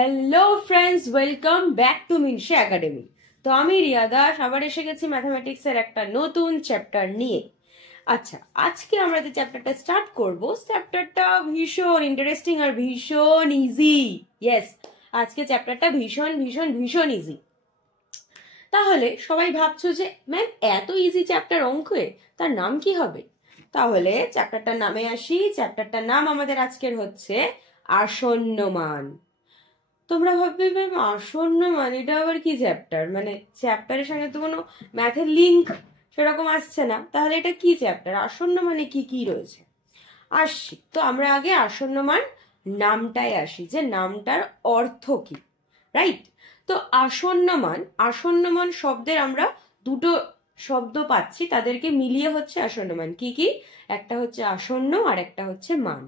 Hello friends, welcome back to মিনসে academy. তো আমি রিয়া দাস আবার এসে গেছি ম্যাথামেটিক্সের একটা নতুন চ্যাপ্টার নিয়ে। আচ্ছা, আজকে আমরা যে চ্যাপ্টারটা স্টার্ট করব, চ্যাপ্টারটা ভীষণ ইন্টারেস্টিং আর ভীষণ ইজি। ইয়েস, আজকে চ্যাপ্টারটা ভীষণ ভীষণ ভীষণ ইজি। তাহলে সবাই ভাবছো যে ম্যাম এত ইজি চ্যাপ্টার অঙ্কে, তার নাম কি হবে? তাহলে চ্যাপ্টারটার নামে আসি। চ্যাপ্টারটার নাম আমাদের আজকের হচ্ছে আসন্ন মান। তোমরা ভাববে ম্যাম আসন্ন মান এটা আবার কি চ্যাপ্টার? মানে চ্যাপ্টারের সঙ্গে তো কোনো ম্যাথের লিঙ্ক সেরকম আসছে না। তাহলে এটা কি চ্যাপ্টার? আসন্ন মানে কি কি রয়েছে আসছি। তো আমরা আগে আসন্ন মান নামটায় আসি, যে নামটার অর্থ কি, রাইট? তো আসন্ন মান শব্দের আমরা দুটো শব্দ পাচ্ছি, তাদেরকে মিলিয়ে হচ্ছে আসন্ন মান। কি কি? একটা হচ্ছে আসন্ন আর একটা হচ্ছে মান।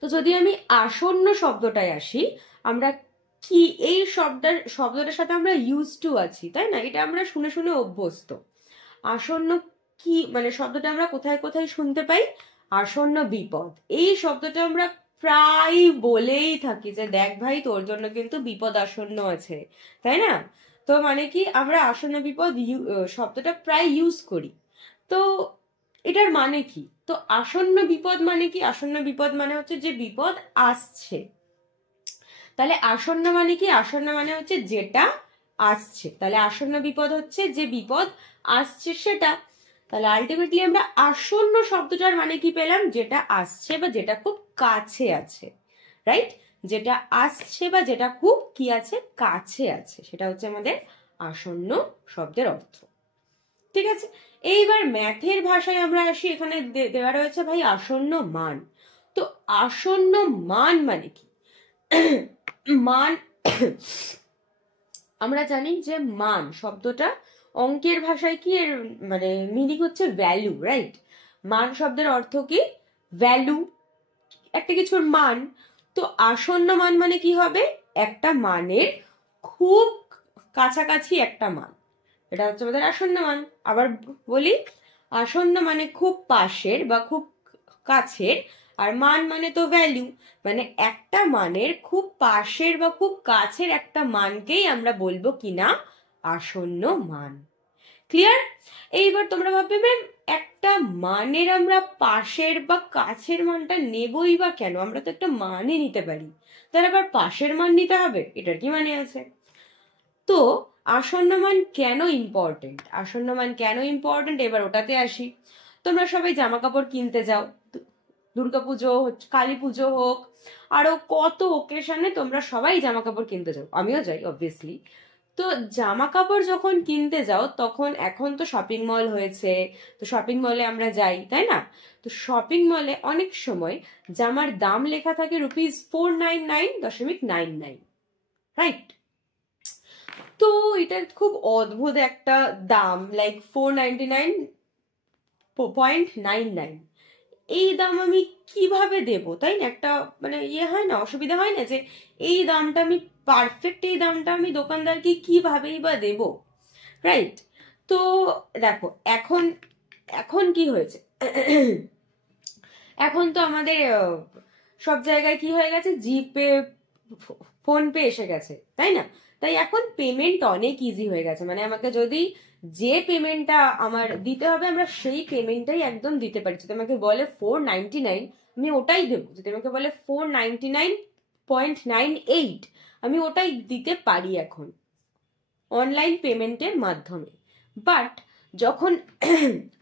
তো যদি আমি আসন্ন শব্দটায় আসি, আমরা কি এই শব্দটার সাথে আমরা ইউজ টু আছি, তাই না? এটা আমরা শুনে শুনে অভ্যস্ত। আসন্ন কি মানে শব্দটা আমরা কোথায় কোথায় শুনতে পাই? আসন্ন বিপদ, এই শব্দটা আমরা প্রায় বলেই থাকি যে দেখ ভাই তোর জন্য কিন্তু বিপদ আসন্ন আছে, তাই না? তো মানে কি আমরা আসন্ন বিপদ শব্দটা প্রায় ইউজ করি। তো এটার মানে কি? তো আসন্ন বিপদ মানে কি? আসন্ন বিপদ মানে হচ্ছে যে বিপদ আসছে। তাহলে আসন্ন মানে কি? আসন্ন মানে হচ্ছে যেটা আসছে। তাহলে আসন্ন বিপদ হচ্ছে যে বিপদ আসছে সেটা। তাহলে আলটিমেটলি আমরা আসন্ন শব্দটার মানে কি পেলাম? যেটা আসছে বা যেটা খুব কাছে আছে, রাইট? যেটা আসছে বা যেটা খুব কি আছে, কাছে আছে, সেটা হচ্ছে আমাদের আসন্ন শব্দের অর্থ। ঠিক আছে, এইবার ম্যাথের ভাষায় আমরা আসি। এখানে দেওয়া রয়েছে ভাই আসন্ন মান। তো আসন্ন মান মানে কি? মান আমরা জানি যে মান শব্দটা অঙ্কের ভাষায় কি এর মানে মিনিং হচ্ছে ভ্যালু, রাইট? মান শব্দের অর্থ কি? ভ্যালু, একটা কিছুর মান। তো আসন্ন মান মানে কি হবে? একটা মানের খুব কাছাকাছি একটা মান, এটা হচ্ছে আমাদের আসন্ন মান। আবার বলি, আসন্ন মানে খুব পাশের বা খুব কাছের, আর মান মানে তো ভ্যালু, মানে একটা মানের খুব পাশের বা খুব কাছের একটা মানকেই আমরা বলবো কিনা আসন্ন মান। ক্লিয়ার? এইবার তোমরা ভাববে ম্যাম একটা মানের আমরা পাশের বা কাছের মানটা নেবই বা কেন? আমরা তো একটা মানই নিতে পারি, তাহলে আবার পাশের মান নিতে হবে, এটার কি মানে আছে? তো আসন্ন মান কেন ইম্পর্টেন্ট? আসন্ন মান কেন ইম্পর্টেন্ট এবার ওটাতে আসি। তোমরা সবাই জামা কাপড় কিনতে যাও, দুর্গাপুজো, কালী পুজো হোক, আরো কত ওকেশনে তোমরা সবাই জামা কাপড় কিনতে যাও, আমিও যাই অবভিয়াসলি। তো জামা কাপড় যখন কিনতে যাও তখন এখন তো শপিং মল হয়েছে, তো শপিং মলে আমরা যাই, তাই না? তো শপিং মলে অনেক সময় জামার দাম লেখা থাকে ₹499.99, রাইট? তো এটা খুব অদ্ভুত একটা দাম, লাইক 499.99। এই দাম আমি কিভাবে দেব, তাই না? একটা মানে হয় না, অসুবিধা হয় না যে এই দামটা আমি পারফেক্ট, এই দামটা আমি দোকানদারকে কিভাবেই বা দেব, রাইট? তো দেখো এখন এখন কি হয়েছে, এখন তো আমাদের সব জায়গায় কি হয়ে গেছে, জিপে, ফোন পে এসে গেছে, তাই না? তাই এখন পেমেন্ট অনেক ইজি হয়ে গেছে। মানে আমাকে যদি যে পেমেন্টটা আমার দিতে হবে, আমরা সেই পেমেন্টটাই একদম দিতে পারি। যদি আমাকে বলে 499, আমি ওটাই দেবো। যদি আমাকে বলে 499.98, আমি ওটাই দিতে পারি এখন অনলাইন পেমেন্টের মাধ্যমে। বাট যখন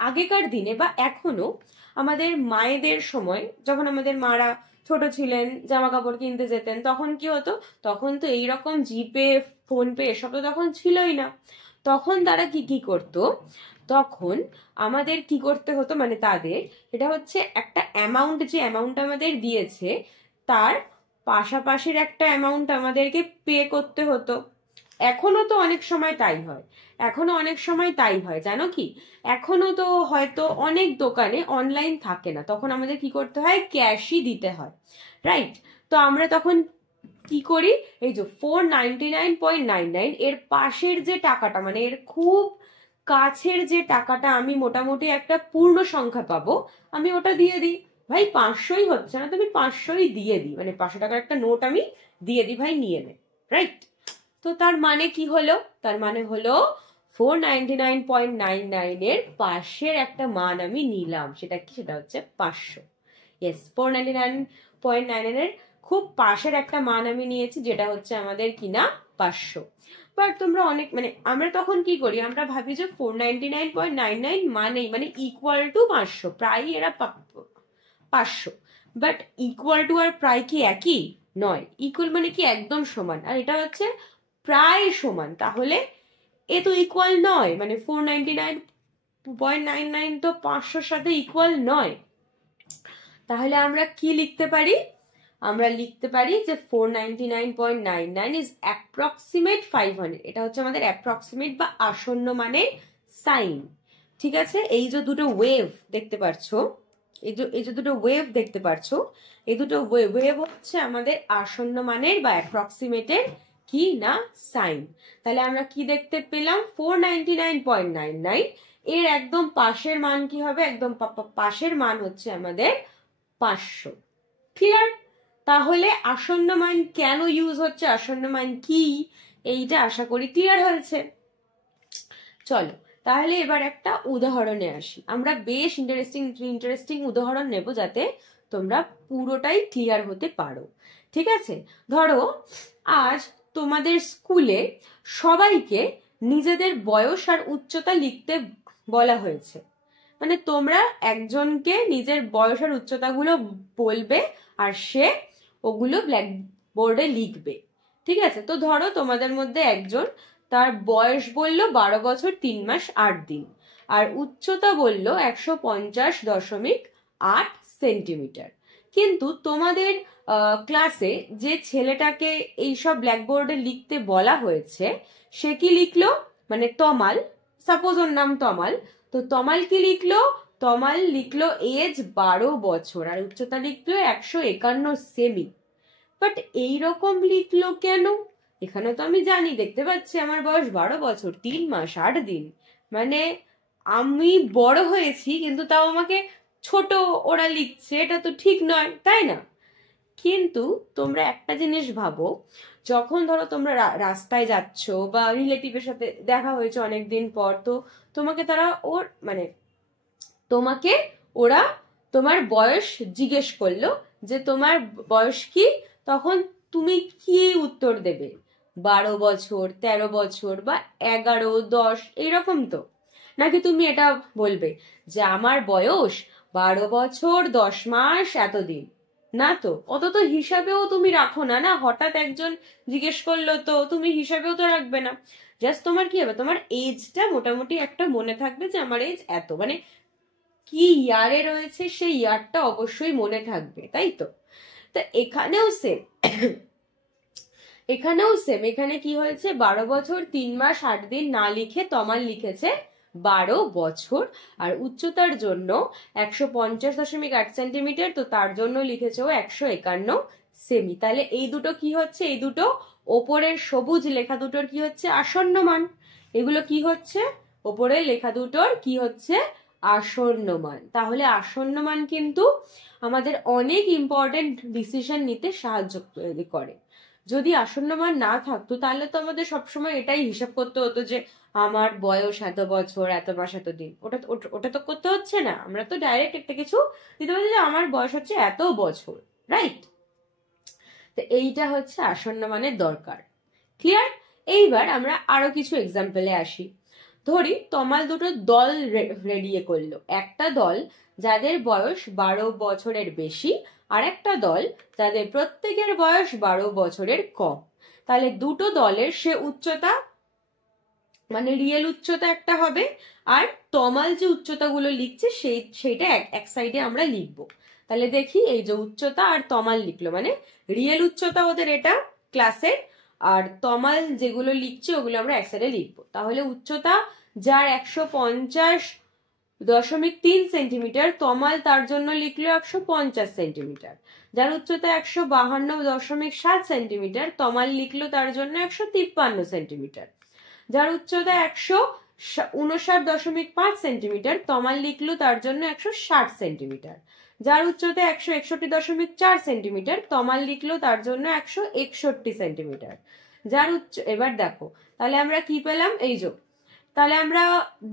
আগেকার দিনে বা এখনো আমাদের মায়েদের সময়, যখন আমাদের মারা ছোট ছিলেন, জামা কাপড় কিনতে যেতেন, তখন কি হতো? তখন তো এইরকম জিপে, ফোন পে এসব তো তখন ছিলই না। তখন তারা কি কি করতো? তখন আমাদের কি করতে হতো, মানে তাদের এটা হচ্ছে একটা অ্যামাউন্ট, যে অ্যামাউন্ট আমাদের দিয়েছে তার পাশাপাশির একটা অ্যামাউন্ট আমাদেরকে পে করতে হতো। এখনো তো অনেক সময় তাই হয়, এখনো অনেক সময় তাই হয়, জানো কি? এখনো তো হয়তো অনেক দোকানে অনলাইন থাকে না, তখন আমাদের কি করতে হয়? ক্যাশই দিতে হয়, রাইট? তো আমরা তখন কি করি? এই যে 499.99 এর পাশের যে টাকাটা, মানে এর খুব কাছের যে টাকাটা, আমি মোটামুটি একটা পূর্ণ সংখ্যা পাবো, আমি ওটা দিয়ে দিই। ভাই 500ই হচ্ছে না, তুমি 500ই দিয়ে দিই, মানে 500 টাকার একটা নোট আমি দিয়ে দিই, ভাই নিয়ে নে, রাইট? তো তার মানে কি হলো? তার মানে হলো 499.99 এর পাশের একটা মান আমি নিলাম, সেটা কি? সেটা হচ্ছে 500। ইয়েস, 499.99 এর খুব পাশের একটা মান আমি নিয়েছি, যেটা হচ্ছে আমাদের কিনা 500। বাট তোমরা অনেক, মানে আমরা তখন কি করি, আমরা ভাবি যে 499.99 মানেই মানে ইকুয়াল টু 500, প্রায় এরা 500। বাট ইকুয়াল টু আর প্রায় কি একই নয়? ইকুয়াল মানে কি একদম সমান, আর এটা হচ্ছে প্রায় সমান। তাহলে এ তো ইকুয়াল নয়, মানে 499.99 তো 500-র সাথে ইকুয়াল নয়। তাহলে আমরা কি লিখতে পারি? আমরা লিখতে পারি যে 499.99 ইজ অ্যাপ্রক্সিমেট 500। এটা হচ্ছে আমাদের অ্যাপ্রক্সিমেট বা আসন্ন মানের সাইন। ঠিক আছে, এই যে দুটো ওয়েভ দেখতে পাচ্ছো, এই যে দুটো ওয়েভ দেখতে পাচ্ছো, এই দুটো ওয়েভ হচ্ছে আমাদের আসন্ন মানের বা অ্যাপ্রক্সিমেটের কি না সাইন। তাহলে আমরা কি দেখতে পেলাম? 499.99 এর একদম পাশের মান কি হবে? একদম পাশের মান হচ্ছে আমাদের 500। ক্লিয়ার? তাহলে আসন্ন মান কেন ইউজ হচ্ছে, আসন্ন মান কি, এইটা আশা করি ক্লিয়ার হয়েছে। চলো তাহলে এবার একটা উদাহরণে আসি। আমরা বেশ ইন্টারেস্টিং উদাহরণ নেব, যাতে তোমরা পুরোটাই ক্লিয়ার হতে পারো। ঠিক আছে, ধরো আজ তোমাদের স্কুলে সবাইকে নিজেদের বয়স আর উচ্চতা লিখতে বলা হয়েছে। মানে তোমরা একজনকে নিজের বয়স আর উচ্চতাগুলো বলবে, আর সে ওগুলো ব্ল্যাকবোর্ডে লিখবে। ঠিক আছে, তো ধরো তোমাদের মধ্যে একজন, তার বয়স বললো 12 বছর 3 মাস 8 দিন, আর উচ্চতা বললো 150.8 সেন্টিমিটার। কিন্তু তোমাদের ক্লাসে যে ছেলেটাকে এইসব ব্ল্যাকবোর্ডে লিখতে বলা হয়েছে, সে কি লিখলো? মানে তমাল, সাপোজ ওর নাম তমাল, তো তমাল কি লিখলো? তমাল লিখলো এজ 12 বছর আর উচ্চতা লিখলো 151 সেমি। বাট এইরকম লিখলো কেন? এখানে তো আমি জানি, দেখতে পাচ্ছি আমার বয়স 12 বছর 3 মাস 8 দিন, মানে আমি বড় হয়েছি, কিন্তু তাও আমাকে ছোট ওরা লিখছে, এটা তো ঠিক নয়, তাই না? কিন্তু তোমরা একটা জিনিস ভাবো, যখন ধরো তোমরা রাস্তায় যাচ্ছ বা রিলেটিভের সাথে দেখা হয়েছে অনেকদিন পর, তো তোমাকে তারা তোমাকে ওরা তোমার বয়স জিজ্ঞেস করলো যে তোমার বয়স কি, তখন তুমি কি উত্তর দেবে? 12 বছর, 13 বছর বা 11, 10 এইরকম তো? নাকি তুমি এটা বলবে যে আমার বয়স 12 বছর 10 মাস এতদিন? না তো, অত তো হিসাবেও তুমি রাখো না। না, হঠাৎ একজন জিজ্ঞেস করলো তো তুমি হিসাবেও তো রাখবে না। জাস্ট তোমার কি হবে, তোমার এজটা মোটামুটি একটা মনে থাকবে যে আমার এজ এত, মানে কি ইয়ারে রয়েছে সেই ইয়ারটা অবশ্যই মনে থাকবে, তাই তো? তা এখানেও সেম, এখানে কি হয়েছে? 12 বছর 3 মাস 8 দিন না লিখে তমাল লিখেছে 12 বছর, আর উচ্চতার জন্য 150.8 সেন্টিমিটার, তো তার জন্য লিখেছে ও 151 সেমি। তাহলে এই দুটো কি হচ্ছে? এই দুটো ওপরের সবুজ লেখা দুটোর কি হচ্ছে? আসন্ন মান। এগুলো কি হচ্ছে? ওপরের লেখা দুটোর কি হচ্ছে? আসন্ন মান। তাহলে আসন্ন মান কিন্তু আমাদের অনেক ইম্পর্টেন্ট ডিসিশন নিতে সাহায্য করে। যদি আসন্ন মান না থাকতো, তাহলে তো আমাদের সবসময় এটাই হিসাব করতে হতো যে আমার বয়স এত বছর এত মাস এত দিন। ওটা তো করতে হচ্ছে না, আমরা তো ডাইরেক্ট একটা কিছু দিতে পারি যে আমার বয়স হচ্ছে এত বছর, রাইট? তো এইটা হচ্ছে আসন্ন মানের দরকার। ক্লিয়ার? এইবার আমরা আরো কিছু এক্সাম্পলে আসি। ধরি তমাল দুটো দল রেডিয়ে করলো। একটা দল যাদের বয়স 12 বছরের বেশি, আর একটা দল যাদের প্রত্যেকের বয়স 12 বছরের কম। তাহলে দুটো দলের সে উচ্চতা, মানে রিয়েল উচ্চতা একটা হবে, আর তমাল যে উচ্চতাগুলো লিখছে সেইটা এক সাইডে আমরা লিখবো। তাহলে দেখি, এই যে উচ্চতা আর তমাল লিখলো, মানে রিয়েল উচ্চতা ওদের এটা ক্লাসের, আর তমাল যেগুলো লিখছে ওগুলো আমরা এক সাইডে লিখবো। তাহলে উচ্চতা যার 150.3 সেন্টিমিটার, তমাল তার জন্য লিখলো 150 সেন্টিমিটার। যার উচ্চতা 152.7 সেন্টিমিটার, তমাল লিখলো তার জন্য 153 সেন্টিমিটার। যার উচ্চতা 159.5 সেন্টিমিটার, তমাল লিখলো তার জন্য 160 সেন্টিমিটার। যার উচ্চতা 161.4 সেন্টিমিটার, তমাল লিখলো তার জন্য 161 সেন্টিমিটার। যার এবার দেখো তাহলে আমরা কি পেলাম, এই যে তাহলে আমরা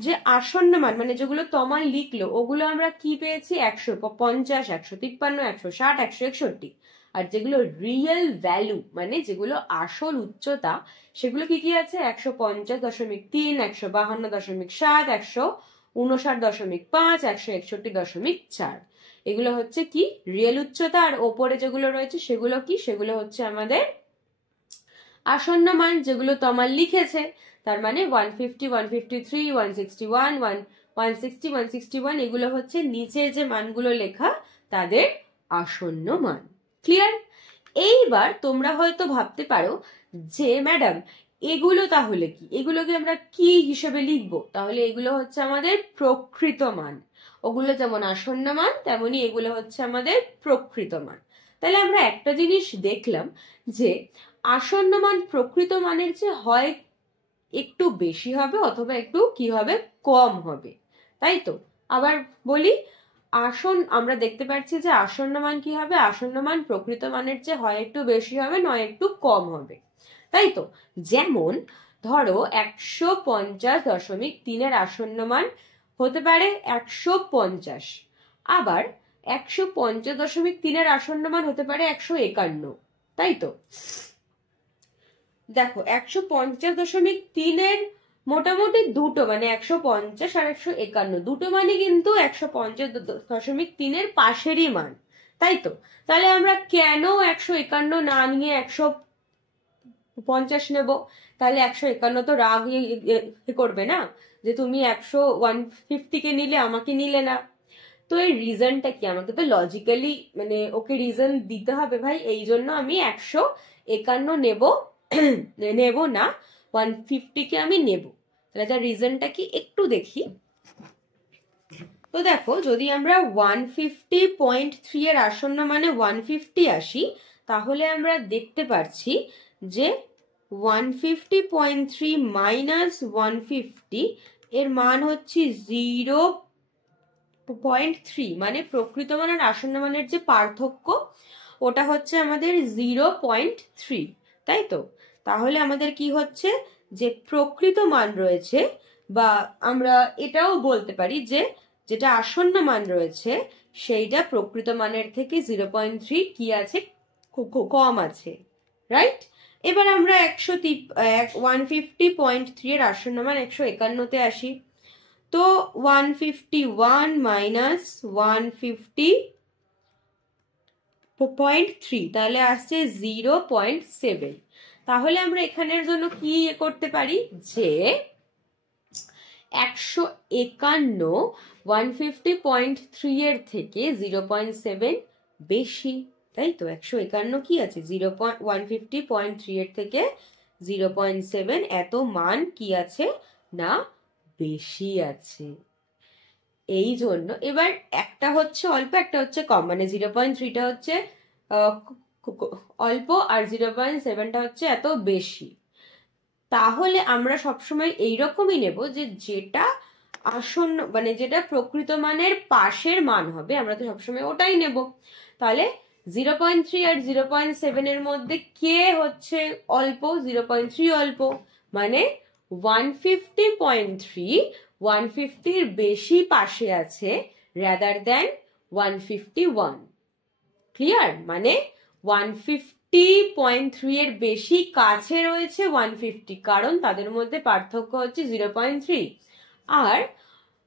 যে আসন্ন মান মানে যেগুলো তমাল লিখলো ওগুলো আমরা কি পেয়েছি, 150, 153, 160, 161। আর যেগুলো রিয়েল ভ্যালু মানে যেগুলো আসল উচ্চতা সেগুলো কি কি আছে, 150.3, 152.7, 159.5, 161.4। এগুলো হচ্ছে কি রিয়েল উচ্চতা। আর ওপরে যেগুলো রয়েছে সেগুলো কি, সেগুলো হচ্ছে আমাদের আসন্ন মান যেগুলো তমাল লিখেছে। তার মানে 150, 153, 161, 160, 161 এগুলো হচ্ছে নিচে যে মানগুলো লেখা তাদের আসন্ন মান। ক্লিয়ার? এইবার তোমরা হয়তো ভাবতে পারো যে ম্যাডাম এগুলো তাহলে কি, এগুলোকে আমরা কি হিসেবে লিখবো? তাহলে এগুলো হচ্ছে আমাদের প্রকৃত মান। ওগুলো যেমন আসন্ন মান তেমনি এগুলো হচ্ছে আমাদের প্রকৃত মান। তাহলে আমরা একটা জিনিস দেখলাম যে আসন্ন মান প্রকৃত মানের চেয়ে হয় একটু বেশি হবে অথবা একটু কি হবে, কম হবে, তাই তো? আবার বলি, আমরা দেখতে পাচ্ছি যে আসন্ন মান কি হবে, আসন্ন মান প্রকৃত মানের চেয়ে হয় একটু বেশি হবে নয় একটু কম হবে, তাই তো? যেমন ধরো 150.3 আসন্ন মান হতে পারে 150, আবার 150.3 আসন্ন মান হতে পারে 151, তাই তো? দেখো 150.3 মোটামুটি দুটো মানে 150 আর 151 দুটো মানে কিন্তু 150.3 পাশেরই মান, তাই তো? তাহলে আমরা কেন 151 না নিয়ে 150 নেব? তাহলে 151 তো রাগ করবে না যে তুমি 150 কে নিলে আমাকে নিলে না। তো এই রিজনটা কি, আমাকে তো লজিক্যালি মানে ওকে রিজন দিতে হবে ভাই, এই জন্য আমি 151 নেব না, 150 কে আমি নেব। তাহলে তার রিজনটা কি একটু দেখি। তো দেখো যদি আমরা 150.3 এর আসন্ন মানে 150 আসি তাহলে আমরা দেখতে পাচ্ছি যে 150.3 মাইনাস 150 এর মান হচ্ছে 0.3, মানে প্রকৃত মান আর আসন্ন মানের যে পার্থক্য ওটা হচ্ছে আমাদের 0.3, তাই তো? তাহলে আমাদের কি হচ্ছে যে প্রকৃত মান রয়েছে, বা আমরা এটাও বলতে পারি যে যেটা আসন্ন মান রয়েছে সেইটা প্রকৃত মানের থেকে 0.3 কি আছে, কম আছে, রাইট? এবার আমরা 150.3 এর আসন্ন মান 151 তে আসি। তো 151 মাইনাস 150.3 তাহলে আসছে 0.7। তাহলে আমরা এখানের জন্য কি করতে পারি যে 151 150.3 এর থেকে 0.7 বেশি, তাই তো? 151 কি আছে, 150.3 এর থেকে 0.7 এত মান কি আছে না বেশি আছে। এই জন্য এবার একটা হচ্ছে অল্প একটা হচ্ছে কম, মানে 0.3টা হচ্ছে অল্প আর 0.7টা হচ্ছে এত বেশি। তাহলে আমরা সবসময় এইরকমই নেব যে যেটা আসন্ন মানে যেটা প্রকৃত মানের পাশের মান হবে আমরা তো সবসময় ওটাই নেব। তাহলে 0.3 আর 0.7 এর মধ্যে কে হচ্ছে অল্প, 0.3 অল্প, মানে 150.3 150-র বেশি পাশে আছে রাদার দ্যান 151। ক্লিয়ার? মানে 150.3 এর বেশি কাছে রয়েছে 150, কারণ তাদের মধ্যে পার্থক্য হচ্ছে 0.3। আর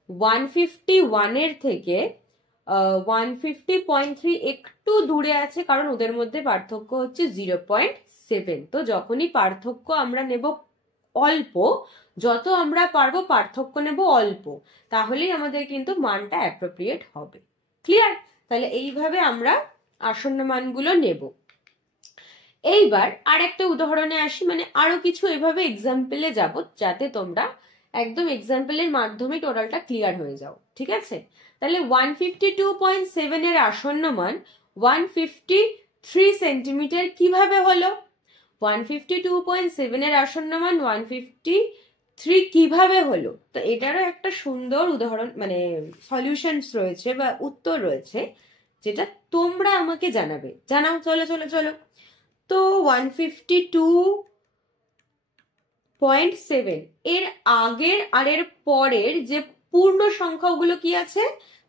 151 এর থেকে 150.3 একটু দূরে আছে কারণ ওদের মধ্যে পার্থক্য হচ্ছে 0.7। তো যখনই পার্থক্য আমরা নেব অল্প, যত আমরা পারবো পার্থক্য নেব অল্প, তাহলেই আমাদের কিন্তু মানটা অ্যাপ্রোপ্রিয়েট হবে। ক্লিয়ার? তাহলে এইভাবে আমরা আসন্ন মানগুলো নেব। এইবার আর একটা উদাহরণে আসি, মানে আরো কিছু এইভাবে এক্সাম্পলে যাব যাতে তোমরা একদম এক্সাম্পলের মাধ্যমে টোটালটা ক্লিয়ার হয়ে যাও, ঠিক আছে? তাহলে 152.7 এর আসন্ন মান 153 সেন্টিমিটার কিভাবে হলো? 152.7 এর আসন্ন মান 153 কিভাবে হলো? তো এটারও একটা সুন্দর উদাহরণ মানে সলিউশনস রয়েছে বা উত্তর রয়েছে। যেটা তোমরা আমাকে জানাবে। জানাও, চলো চলো চলো। তো 152.7 এর আগের আর এর পরের যে পূর্ণ সংখ্যাগুলো কি আছে,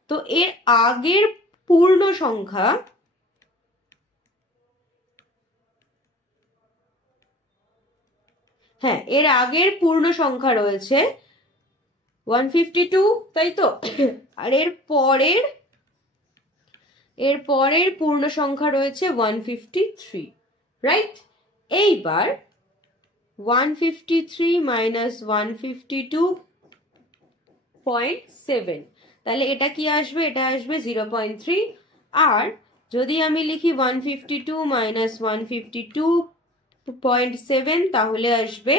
তো এর আগের পূর্ণ সংখ্যা হ্যাঁ এর আগের পূর্ণ সংখ্যা রয়েছে 152, তাই তো? আর এর পরের পূর্ণ সংখ্যা রয়েছে 153, রাইট? এইবার 153 মাইনাস 152.7, তাহলে এটা কি আসবে? এটা আসবে 0.3। আর যদি আমি লিখি 152 মাইনাস 152.7, তাহলে আসবে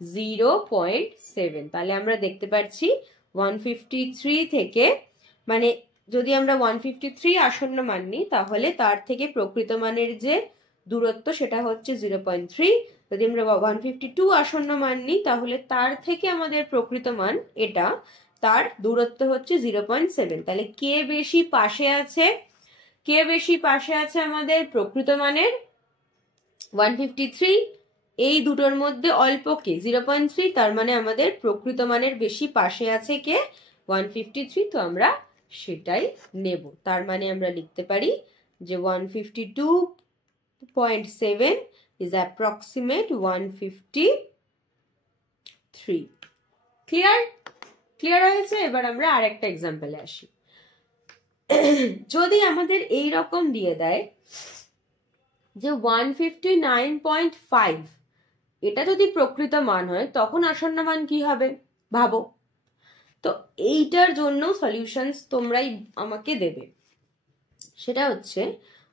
0.7। তাহলে আমরা দেখতে পাচ্ছি 153 থেকে, মানে যদি আমরা 153 আসন্ন মান নিই, তাহলে তার থেকে প্রকৃত মানের যে দূরত্ব সেটা হচ্ছে 0.3। যদি আমরা 152 আসন্ন মান নিই, তাহলে তার থেকে আমাদের প্রকৃত মান এটা, তার দূরত্ব হচ্ছে 0.7। তাহলে কে বেশি পাশে আছে? কে বেশি পাশে আছে আমাদের প্রকৃত মানের? 153। এই দুটোর মধ্যে অল্প কে? 0.3। তার মানে আমাদের প্রকৃত মানের বেশি পাশে আছে কে? 153। তো আমরা সেটাই নেব। তার মানে আমরা লিখতে পারি যে 152.7 is approximate 153। ক্লিয়ার হয়েছে? এবার আমরা আরেকটা এক্সাম্পলে আসি। যদি আমাদের এই রকম দিয়ে দেয় যে 159.5, এটা যদি প্রকৃত মান হয়, তখন আসন্ন মান কি হবে ভাবো। তো এইটার জন্য সলিউশনস তোমরাই আমাকে দেবে। সেটা হচ্ছে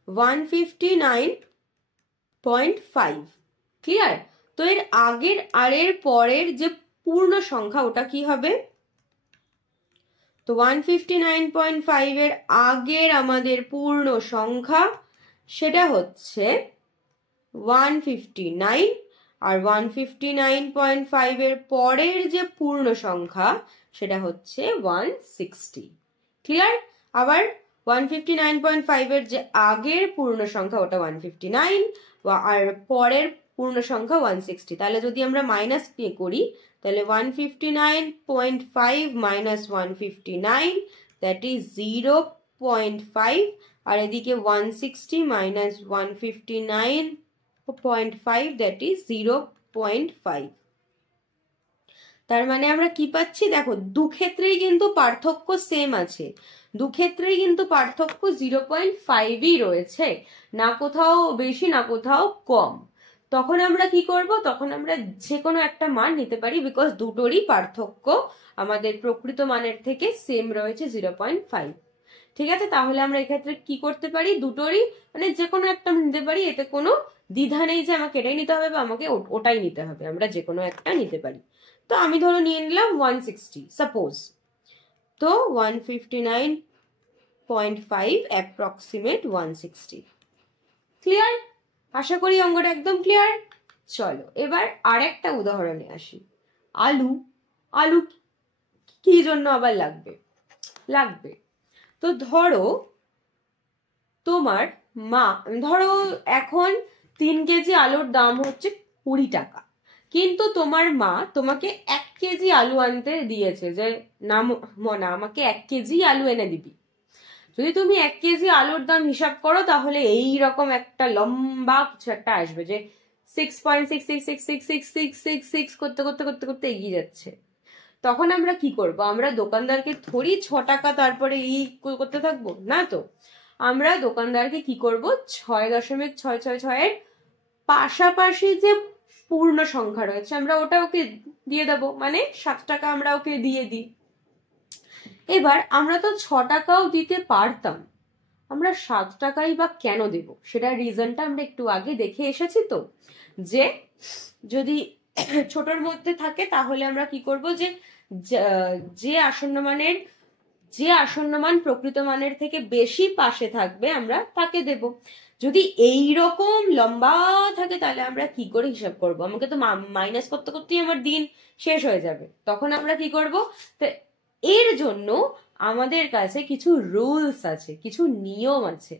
159.5, ক্লিয়ার? তো এর আগের আর এর পরের যে পূর্ণ সংখ্যা ওটা কি হবে? তো 159.5 এর আগের আমাদের পূর্ণ সংখ্যা সেটা হচ্ছে 159, আর 159.5 এর পরের যে পূর্ণ সংখ্যা সেটা হচ্ছে 160। ক্লিয়ার? আবার 159.5 এর যে আগের পূর্ণ সংখ্যা ওটা 159, আর পরের পূর্ণ সংখ্যা 160। তাহলে যদি আমরা মাইনাস করি, তাহলে 159.5 মাইনাস 159, দ্যাট ইজ 0.5। আর এদিকে 160 মাইনাস 159.5, দ্যাট ইজ 0.5। তার মানে আমরা কি পাচ্ছি? দেখো, দু ক্ষেত্রেই কিন্তু পার্থক্য সেম আছে, দু ক্ষেত্রেই কিন্তু পার্থক্য 0.5ই রয়েছে, না কোথাও বেশি না কোথাও কম। তখন আমরা কি করব? তখন আমরা যে কোনো একটা মান নিতে পারি, বিকজ দুটোরই পার্থক্য আমাদের প্রকৃত মানের থেকে সেম রয়েছে 0.5। ঠিক আছে? তাহলে আমরা এক্ষেত্রে কি করতে পারি? দুটোরই মানে যে কোনো একটা নিতে পারি, এতে কোনো দ্বিধা নেই যে আমাকে এটাই নিতে হবে বা আমাকে ওটাই নিতে হবে, আমরা যে কোনো একটা নিতে পারি। তো আমি ধরো নিয়ে নিলাম 160 সাপোজ। তো 159.5 অ্যাপ্রক্সিমেট 160। ক্লিয়ার? আশা করি অঙ্কটা একদম ক্লিয়ার। চলো এবার আরেকটা উদাহরণে আসি। আলু কি জন্য আবার লাগবে? তো ধরো তোমার মা, ধরো এখন 3 কেজি আলুর দাম হচ্ছে 20 টাকা, কিন্তু তোমার মা তোমাকে 1 কেজি আলু আনতে দিয়েছে, যে না মনা আমাকে 1 কেজি আলু এনে দিবি। যদি তুমি 1 কেজি আলুর দাম হিসাব করো, তাহলে এই রকম একটা লম্বা কিছু একটা আসবে, যে 6.66666666 করতে করতে করতে করতে এগিয়ে যাচ্ছে। তখন আমরা কি করব? আমরা দোকানদারকে থোড়ি 6 টাকা তারপরে এই করতে থাকবো না। তো আমরা দোকানদারকে কি করব? 6.666 এর পাশাপাশি যে পূর্ণ সংখ্যা রয়েছে আমরা ওটা ওকে দিয়ে দেবো, মানে 7 টাকা আমরা ওকে দিয়ে দিই। এবার আমরা তো 6 টাকাও দিতে পারতাম, আমরা 7 টাকাই বা কেন দেব? সেটার রিজনটা আমরা একটু আগে দেখে এসেছি। তো যে যদি ছোটর মধ্যে থাকে, তাহলে আমরা কি করব? যে আসন্ন মান প্রকৃত মানের থেকে বেশি পাশে থাকবে আমরা তাকে দেব। যদি এই রকম লম্বা থাকে, তাহলে আমরা কি করে হিসাব করব? আমাকে তো মাইনাস করতে করতেই আমার দিন শেষ হয়ে যাবে। তখন আমরা কি করব? এর জন্য আমাদের কাছে কিছু রুলস আছে, কিছু নিয়ম আছে,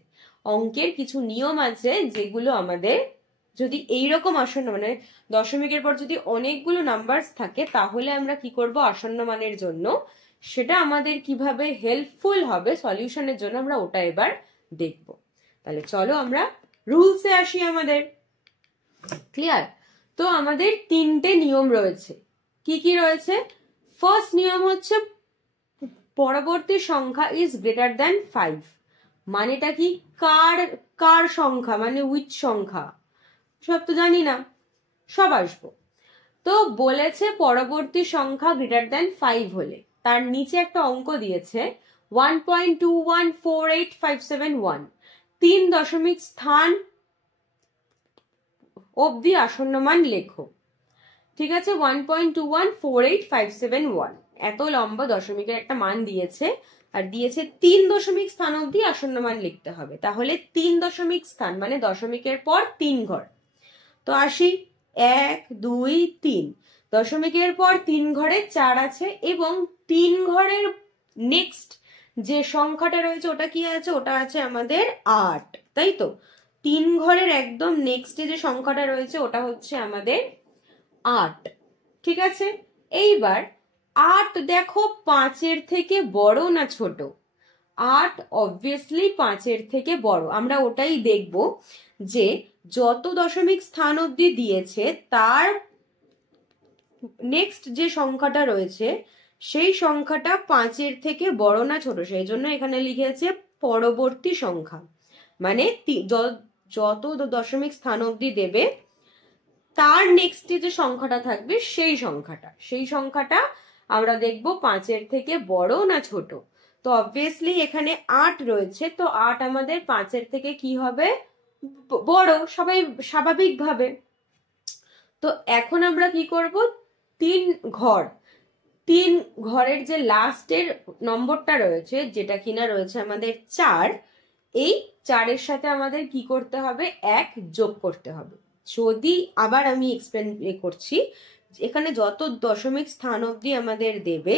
অঙ্কের কিছু নিয়ম আছে, যেগুলো আমাদের যদি এইরকম আসন্ন মানে দশমিকের পর যদি অনেকগুলো নাম্বার থাকে, তাহলে আমরা কি করব আসন্ন মানের জন্য, সেটা আমাদের কিভাবে হেল্পফুল হবে সলিউশনের জন্য, আমরা ওটা এবার দেখব। তাহলে চলো আমরা রুলসে আসি। আমাদের ক্লিয়ার? তো আমাদের তিনটে নিয়ম রয়েছে। কি কি রয়েছে? ফার্স্ট নিয়ম হচ্ছে পরবর্তী সংখ্যা ইজ গ্রেটার দ্যান 5। মানেটা কি? কার সংখ্যা, মানে উইচ সংখ্যা, সব তো জানি না, সব আসবো। তো বলেছে পরবর্তী সংখ্যা গ্রেটার দ্যান 5 হলে তার নিচে একটা অঙ্ক দিয়েছে 1.2148571, 3 দশমিক স্থান অবধি আসন্ন মান লেখো। ঠিক আছে, 1.2148571 এত লম্বা দশমিকের একটা মান দিয়েছে, আর দিয়েছে 3 দশমিক স্থান অবধি আসন্ন মান লিখতে হবে। তাহলে 3 দশমিক স্থান মানে দশমিকের পর 3 ঘর। তো আসি, 1 2 3, দশমিকের পর 3 ঘরে 4 আছে, এবং 3 ঘরের নেক্সট যে সংখ্যাটা রয়েছে ওটা কি আছে? ওটা আছে আমাদের 8, তাই তো? 3 ঘরের একদম নেক্সটে যে সংখ্যাটা রয়েছে ওটা হচ্ছে আমাদের 8। ঠিক আছে, এইবার 8 দেখো 5-এর থেকে বড় না ছোট? 8 অবভিয়াসলি 5-এর থেকে বড়। আমরা ওটাই দেখব যে যত দশমিক স্থান অবধি দিয়েছে তার নেক্সট যে সংখ্যাটা রয়েছে সেই সংখ্যাটা 5-এর থেকে বড় না ছোট। সেই জন্য এখানে লিখেছে পরবর্তী সংখ্যা, মানে যত দশমিক স্থান অবধি দেবে তার নেক্সটে যে সংখ্যাটা থাকবে সেই সংখ্যাটা আমরা দেখব 5-এর থেকে বড় না ছোট। তো অবভিয়াসলি এখানে 8 রয়েছে, তো 8 আমাদের 5-এর থেকে কি হবে? বড়, সবাই স্বাভাবিকভাবে। তো এখন আমরা কি করব? 3 ঘরের যে লাস্টের নম্বরটা রয়েছে, যেটা কিনা রয়েছে আমাদের 4, এই 4-এর সাথে আমাদের কি করতে হবে? 1 যোগ করতে হবে। যদি আবার আমি এক্সপ্লেন করছি, এখানে যত দশমিক স্থান অবধি আমাদের দেবে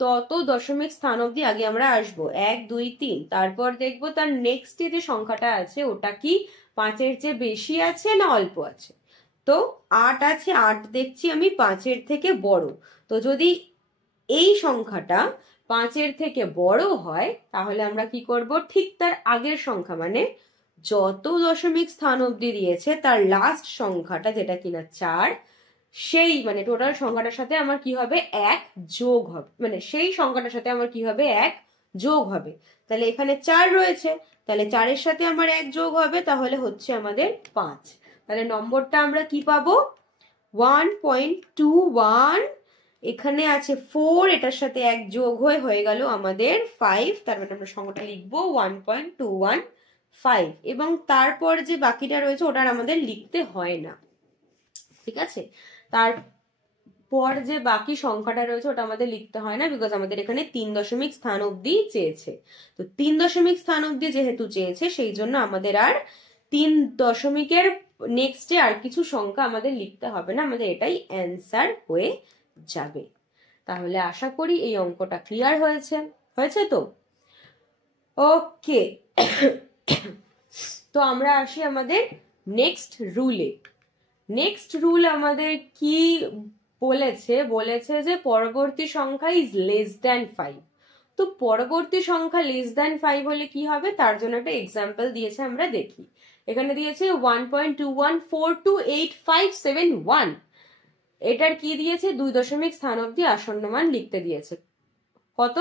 তত দশমিক স্থান অবধি আগে আমরা আসবো, 1 2 3, তারপর দেখবো তার নেক্সটে যে সংখ্যাটা আছে ওটা কি 5-এর চেয়ে বেশি আছে না অল্প আছে। তো 8 আছে, 8 দেখছি আমি 5-এর থেকে বড়। তো যদি এই সংখ্যাটা 5-এর থেকে বড় হয় তাহলে আমরা কি করব? ঠিক তার আগের সংখ্যা মানে যত দশমিক স্থান অবধি দিয়েছে তার লাস্ট সংখ্যাটা যেটা কিনা 4, সেই মানে টোটাল সংখ্যাটার সাথে আমার কি হবে? 1 যোগ হবে, মানে সেই সংখ্যাটার সাথে আমার কি হবে? 1 যোগ হবে। তাহলে এখানে 4 রয়েছে, তাহলে 4-এর সাথে আমার 1 যোগ হবে, তাহলে হচ্ছে আমাদের 5। তাহলে নম্বরটা আমরা কি পাবো? 1.21, এখানে আছে 4, এটার সাথে 1 যোগ হয়ে গেল আমাদের 5, তার মানে আমরা সংখ্যাটা লিখবো 1.215, এবং তারপর যে বাকিটা রয়েছে ওটার আমাদের লিখতে হয় না। ঠিক আছে, তারপর যে বাকি সংখ্যাটা রয়েছে ওটা আমাদের লিখতে হয় না, বিকজ আমাদের এখানে 3 দশমিক স্থান অবধি চেয়েছে। তো 3 দশমিক স্থান অবধি যেহেতু চেয়েছে সেই জন্য আমাদের আর 3 দশমিকের নেক্সটে আর কিছু সংখ্যা আমাদের লিখতে হবে না, আমাদের এটাই অ্যান্সার হয়ে যাবে। তাহলে আশা করি এই অঙ্কটা ক্লিয়ার হয়েছে তো? ওকে, তো আমরা আসি আমাদের নেক্সট রুলে। নেক্সট রুল আমাদের কি বলেছে যে পরবর্তী সংখ্যা ইজ লেস দ্যান 5। তো পরবর্তী সংখ্যা লেস দ্যান 5 হলে কি হবে তার জন্য একটা এক্সাম্পল দিয়েছে, আমরা দেখি। এখানে দিয়েছে 1.214288571, এটার কি দিয়েছে? 2 দশমিক স্থান অবধি আসন্ন মান লিখতে দিয়েছে। কত?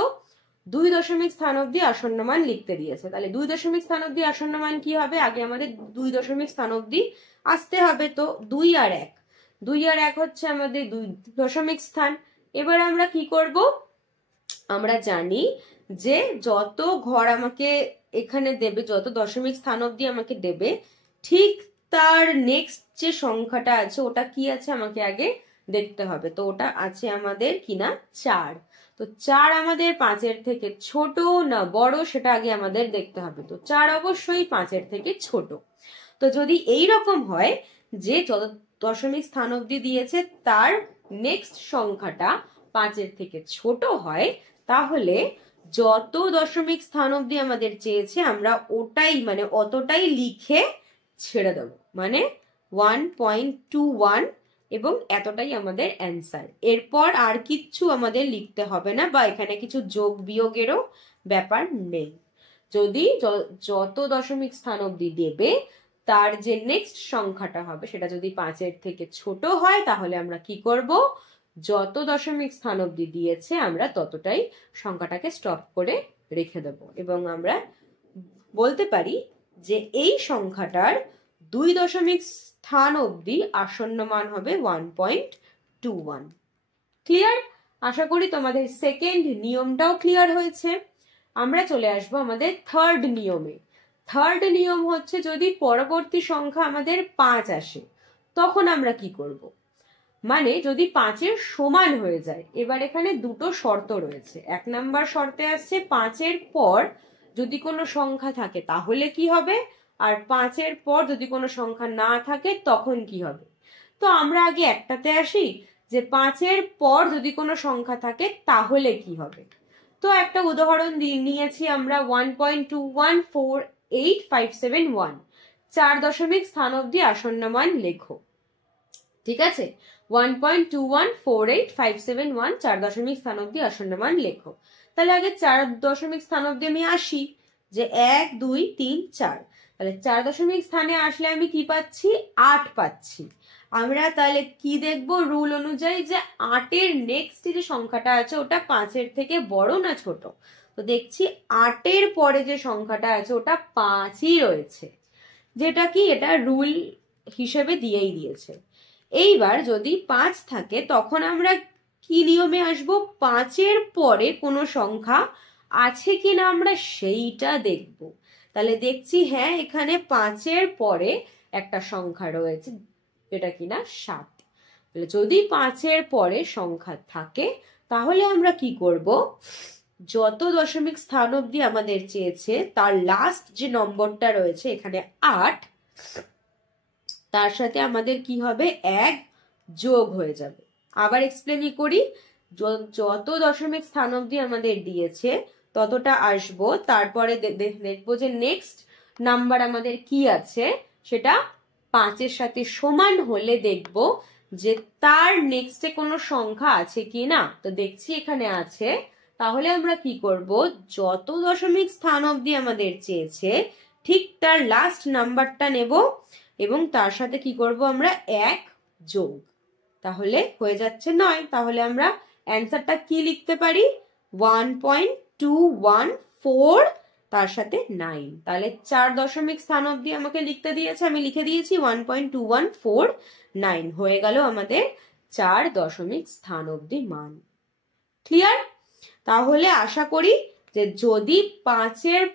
2 দশমিক স্থান অবধি আসন্ন মান লিখতে দিয়েছে। তাহলে 2 দশমিক স্থান অবধি আসন্ন মান কি হবে? আগে আমাদের 2 দশমিক স্থান অবধি আসতে হবে। তো 2 আর 1 হচ্ছে আমাদের 2 দশমিক স্থান। এবার আমরা কি করব? আমরা জানি যে যত ঘর আমাকে এখানে দেবে, যত দশমিক স্থান অবধি আমাকে দেবে, ঠিক তার নেক্সট যে সংখ্যাটা আছে ওটা কি আছে আমাকে আগে দেখতে হবে। তো ওটা আছে আমাদের কিনা 4। তো 4 আমাদের 5-এর থেকে ছোট না বড় সেটা আগে আমাদের দেখতে হবে। তো 4 অবশ্যই 5-এর থেকে ছোট। তো যদি এই রকম হয় যে যত দশমিক স্থান অবধি দিয়েছে তার নেক্সট সংখ্যাটা 5-এর থেকে ছোট হয়, তাহলে যত দশমিক স্থান অবধি আমাদের চেয়েছে আমরা ওটাই মানে অতটাই লিখে ছেড়ে দেবো, মানে 1.21 এবং এতটাই আমাদের অ্যান্সার। এরপর আর কিচ্ছু আমাদের লিখতে হবে না বা এখানে কিছু যোগ বিয়োগেরও ব্যাপার নেই। যদি যত দশমিক স্থান অবধি দেবে তার যে নেক্সট সংখ্যাটা হবে সেটা যদি 5-এর থেকে ছোট হয় তাহলে আমরা কি করব, যত দশমিক স্থান অবধি দিয়েছে আমরা ততটাই সংখ্যাটাকে স্টপ করে রেখে দেব এবং আমরা বলতে পারি যে এই সংখ্যাটার 2 দশমিক স্থান অবধি আসন্ন মান হবে 1.21। ক্লিয়ার? আশা করি তোমাদের সেকেন্ড নিয়মটাও ক্লিয়ার হয়েছে। আমরা চলে আসবো আমাদের থার্ড নিয়মে। থার্ড নিয়ম হচ্ছে যদি পরবর্তী সংখ্যা আমাদের 5 আসে তখন আমরা কি করব, মানে যদি 5-এর সমান হয়ে যায়। এবার এখানে দুটো শর্ত রয়েছে। 1 নাম্বার শর্তে আসছে 5-এর পর যদি কোনো সংখ্যা থাকে তাহলে কি হবে, আর 5-এর পর যদি কোনো সংখ্যা না থাকে তখন কি হবে। তো আমরা আগে একটাতে আসি যে 5-এর পর যদি কোনো সংখ্যা থাকে তাহলে কি হবে। তো একটা উদাহরণ নিয়েছি আমরা 1.2148571, 4 দশমিক স্থান অবধি আসন্ন মান লেখো। ঠিক আছে, 1.2148571, 4 দশমিক স্থান অবধি আসন্ন মান লেখো। তাহলে আগে 4 দশমিক স্থান অবধি আমি আসি, যে 1 2 3 4। তাহলে 4 দশমিক স্থানে আসলে আমি কি পাচ্ছি, 8 পাচ্ছি। আমরা তাহলে কি দেখবো রুল অনুযায়ী, যে 8-এর নেক্সট যে সংখ্যাটা আছে ওটা 5-এর থেকে বড় না ছোট। তো দেখছি 8-এর পরে যে সংখ্যাটা আছে ওটা 5ই রয়েছে, যেটা কি এটা রুল হিসেবে দিয়েই দিয়েছে। এইবার যদি 5 থাকে তখন আমরা কি নিয়মে আসবো, 5-এর পরে কোনো সংখ্যা আছে কিনা আমরা সেইটা দেখব। তাহলে দেখছি হ্যাঁ এখানে 5-এর পরে একটা সংখ্যা রয়েছে, এটা কিনা 7। তাহলে যদি 5-এর পরে সংখ্যা থাকে তাহলে আমরা কি করব, যত দশমিক স্থান অবধি আমাদের চেয়েছে তার লাস্ট যে নম্বরটা রয়েছে এখানে 8, তার সাথে আমাদের কি হবে, 1 যোগ হয়ে যাবে। আবার এক্সপ্লেনই করি, যত দশমিক স্থান অবধি আমাদের দিয়েছে ততটা আসবো, তারপরে দেখবো যে নেক্সট নাম্বার আমাদের কি আছে, সেটা 5-এর সাথে সমান হলে দেখবো যে তার নেক্সটে কোনো সংখ্যা আছে কি না। তো দেখছি এখানে আছে, তাহলে আমরা কি করব, যত দশমিক স্থান অবধি আমাদের চেয়েছে ঠিক তার লাস্ট নাম্বারটা নেব এবং তার সাথে কি করব আমরা 1 যোগ, তাহলে হয়ে যাচ্ছে 9। তাহলে আমরা অ্যান্সারটা কি লিখতে পারি, 1.214 তার সাথে 9। তাহলে 4 দশমিক স্থান অবধি আমাকে লিখতে দিয়েছে, আমি লিখে দিয়েছি 1.2149, হয়ে গেল আমাদের 4 দশমিক স্থান অবধি মান। ক্লিয়ার? তাহলে আশা করি যে যদি 5-এর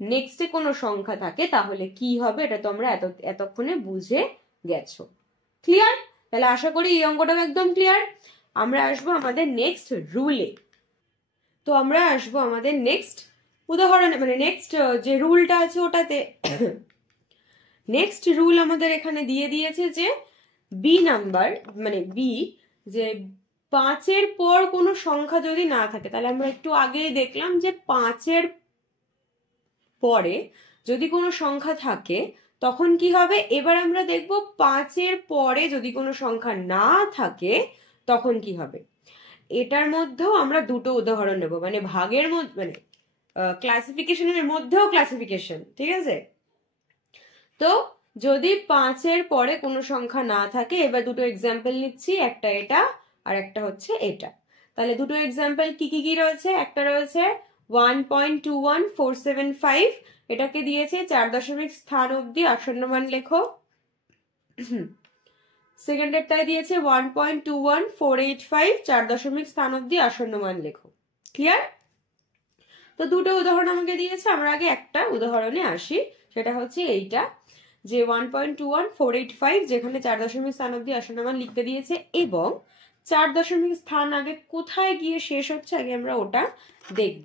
নেক্সটে কোনো সংখ্যা থাকে তাহলে কি হবে এটা তোমরা এতক্ষণে বুঝে গেছো। ক্লিয়ার? তাহলে আশা করি এই অঙ্কটাও একদম ক্লিয়ার। আমরা আসবো আমাদের নেক্সট রুলে। তো আমরা আসবো আমাদের নেক্সট উদাহরণে, মানে নেক্সট যে রুলটা আছে ওটাতে। নেক্সট রুল আমাদের এখানে দিয়ে দিয়েছে যে বি নাম্বার, মানে বি, যে 5-এর পর কোনো সংখ্যা যদি না থাকে, তাহলে আমরা একটু আগেই দেখলাম যে 5-এর পরে যদি কোনো সংখ্যা থাকে তখন কি হবে। এবার আমরা দেখব 5-এর পরে যদি কোনো সংখ্যা না থাকে তখন কি হবে। এটার মধ্যেও আমরা দুটো উদাহরণ নেব, মানে ভাগের মধ্যে, মানে ক্লাসিফিকেশনের মধ্যেও ক্লাসিফিকেশন, ঠিক আছে। তো যদি 5-এর পরে কোনো সংখ্যা না থাকে, এবার দুটো এক্সাম্পল নিচ্ছি, একটা এটা আর একটা হচ্ছে এটা। তাহলে দুটো এক্সাম্পল কি কি রয়েছে, একটা রয়েছে 1.21475, এটাকে দিয়েছে 4 দশমিক স্থান অবধি আসন্ন মান লেখো। সেকেন্ডেরটায় দিয়েছে 1.21485, 4 দশমিক স্থান অবধি আসন্ন মান লেখো। ক্লিয়ার? তো দুটো উদাহরণ আমাকে দিয়েছে, আমরা আগে একটা উদাহরণে আসি, সেটা হচ্ছে এইটা, যে 1.21485 যেখানে 4 দশমিক স্থান অবধি আসন্ন মান লিখতে দিয়েছে এবং 4 দশমিক স্থান আগে কোথায় গিয়ে শেষ হচ্ছে আগে আমরা ওটা দেখব।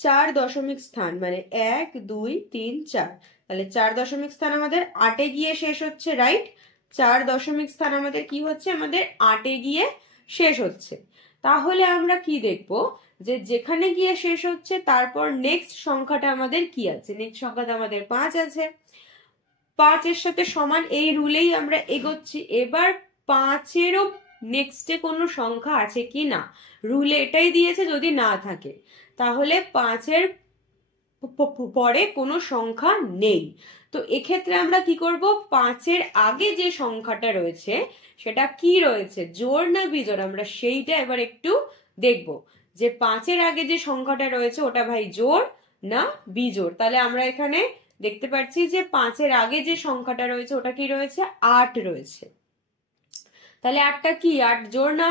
4 দশমিক স্থান মানে 1 2 3 4, তাহলে 4 দশমিক স্থান আমাদের 8-এ গিয়ে শেষ হচ্ছে, রাইট? 4 দশমিক স্থান আমাদের কি হচ্ছে, আমাদের 8-এ গিয়ে শেষ হচ্ছে। তাহলে আমরা কি দেখব, যে যেখানে গিয়ে শেষ হচ্ছে তারপর নেক্সট সংখ্যাটা আমাদের কি আছে, নেক্সট সংখ্যাটা আমাদের 5 আছে। 5-এর সাথে সমান এই রুলেই আমরা এগোচ্ছি। এবার 5-এরও নেক্সটে কোনো সংখ্যা আছে কি না, রুলে এটাই দিয়েছে যদি না থাকে তাহলে 5-এর পরে কোনো সংখ্যা নেই। তো এক্ষেত্রে আমরা কি করব, 5-এর আগে যে সংখ্যাটা রয়েছে সেটা কি রয়েছে, জোড় না বিজোড়, আমরা সেইটা এবার একটু দেখব যে 5-এর আগে যে সংখ্যাটা রয়েছে ওটা ভাই জোড় না বিজোড়। তাহলে আমরা এখানে দেখতে পাচ্ছি যে 5-এর আগে যে সংখ্যাটা রয়েছে ওটা কি রয়েছে, 8 রয়েছে। তাহলে 8টা কি, 8 জোড় না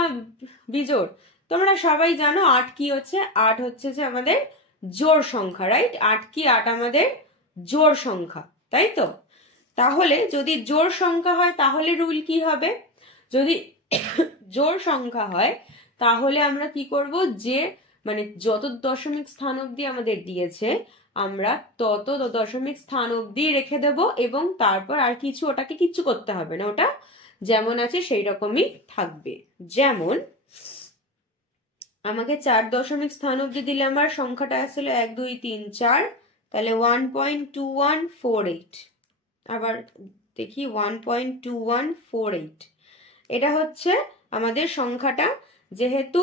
বিজোড়? তোমরা সবাই জানো 8 কি হচ্ছে, 8 হচ্ছে যে আমাদের জোড় সংখ্যা, রাইট? 8 কি, 8 আমাদের জোড় সংখ্যা, তাই তো? তাহলে যদি জোড় সংখ্যা হয় তাহলে রুল কি হবে, যদি জোড় সংখ্যা হয় তাহলে আমরা কি করব, যে মানে যত দশমিক স্থান অবধি আমাদের দিয়েছে আমরা তত দশমিক স্থান অবধি রেখে দেব, এবং তারপর আর কিছু, ওটাকে কিচ্ছু করতে হবে না, ওটা যেমন আছে সেই রকমই থাকবে। যেমন আমাকে 4 দশমিক স্থান অবধি দিলে আমার সংখ্যাটা আসছিল 1 2 3 4, তাহলে 1.2148। আবার দেখি 1.2148, এটা হচ্ছে আমাদের সংখ্যাটা। যেহেতু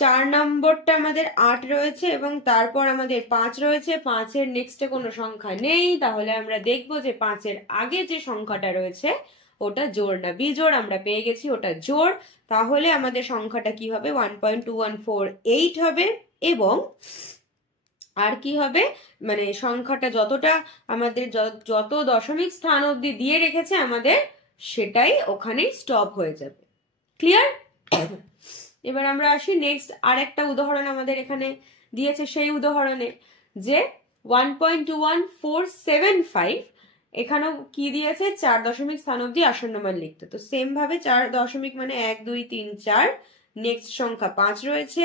4 নম্বরটা আমাদের 8 রয়েছে এবং তারপর আমাদের 5 রয়েছে, 5-এর নেক্সটে কোনো সংখ্যা নেই, তাহলে আমরা দেখবো যে 5-এর আগে যে সংখ্যাটা রয়েছে ওটা জোড় না বিজোড়। আমরা পেয়ে গেছি ওটা জোড়, তাহলে আমাদের সংখ্যাটা কি হবে, 1.2148 হবে। এবং আর কি হবে, মানে সংখ্যাটা যতটা আমাদের যত দশমিক স্থান অবধি দিয়ে রেখেছে আমাদের সেটাই ওখানেই স্টপ হয়ে যাবে। ক্লিয়ার? এবার আমরা আসি নেক্সট আরেকটা উদাহরণ আমাদের এখানে দিয়েছে, সেই উদাহরণে যে 1.21475, এখানেও কি দিয়েছে, 4 দশমিক স্থান অবধি আসন্ন মান লিখতে। তো সেম ভাবে 4 দশমিক মানে 1 2 3 4, নেক্সট সংখ্যা 5 রয়েছে,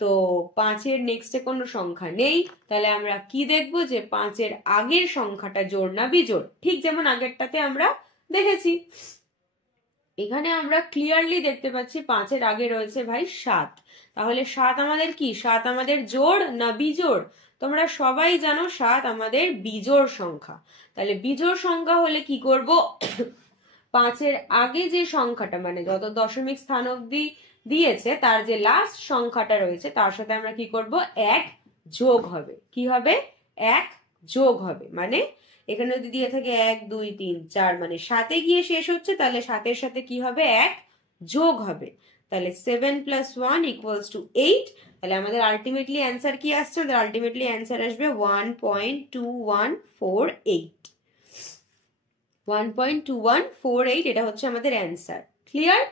তো 5-এর নেক্সটে কোনো সংখ্যা নেই, তাহলে আমরা কি দেখব, যে 5-এর আগের সংখ্যাটা জোড় না বিজোড়, ঠিক যেমন আগেরটাতে আমরা দেখেছি। এখানে আমরা ক্লিয়ারলি দেখতে পাচ্ছি 5-এর আগে রয়েছে ভাই 7, তাহলে 7 আমাদের কি, 7 আমাদের জোড় না বিজোড়? তোমরা সবাই জানো 7 আমাদের বিজোড় সংখ্যা। তাহলে বিজোড় সংখ্যা হলে কি করব, 5-এর আগে যে সংখ্যাটা মানে যত দশমিক স্থান অবধি দিয়েছে তার যে লাস্ট সংখ্যাটা রয়েছে তার সাথে আমরা কি করব, 1 যোগ হবে। কি হবে, 1 যোগ হবে। মানে এখানে যদি দিয়ে থাকে 1 2 3 4, মানে 7-এ গিয়ে শেষ হচ্ছে, তাহলে 7-এর সাথে কি হবে, 1 যোগ হবে। তাহলে 7 + 1 = 8। তাহলে আমাদের আলটিমেটলি অ্যান্সার কি আসছে, আমাদের আলটিমেটলি অ্যান্সার আসবে 1.2148। 1.2148, এটা হচ্ছে আমাদের অ্যান্সার। ক্লিয়ার?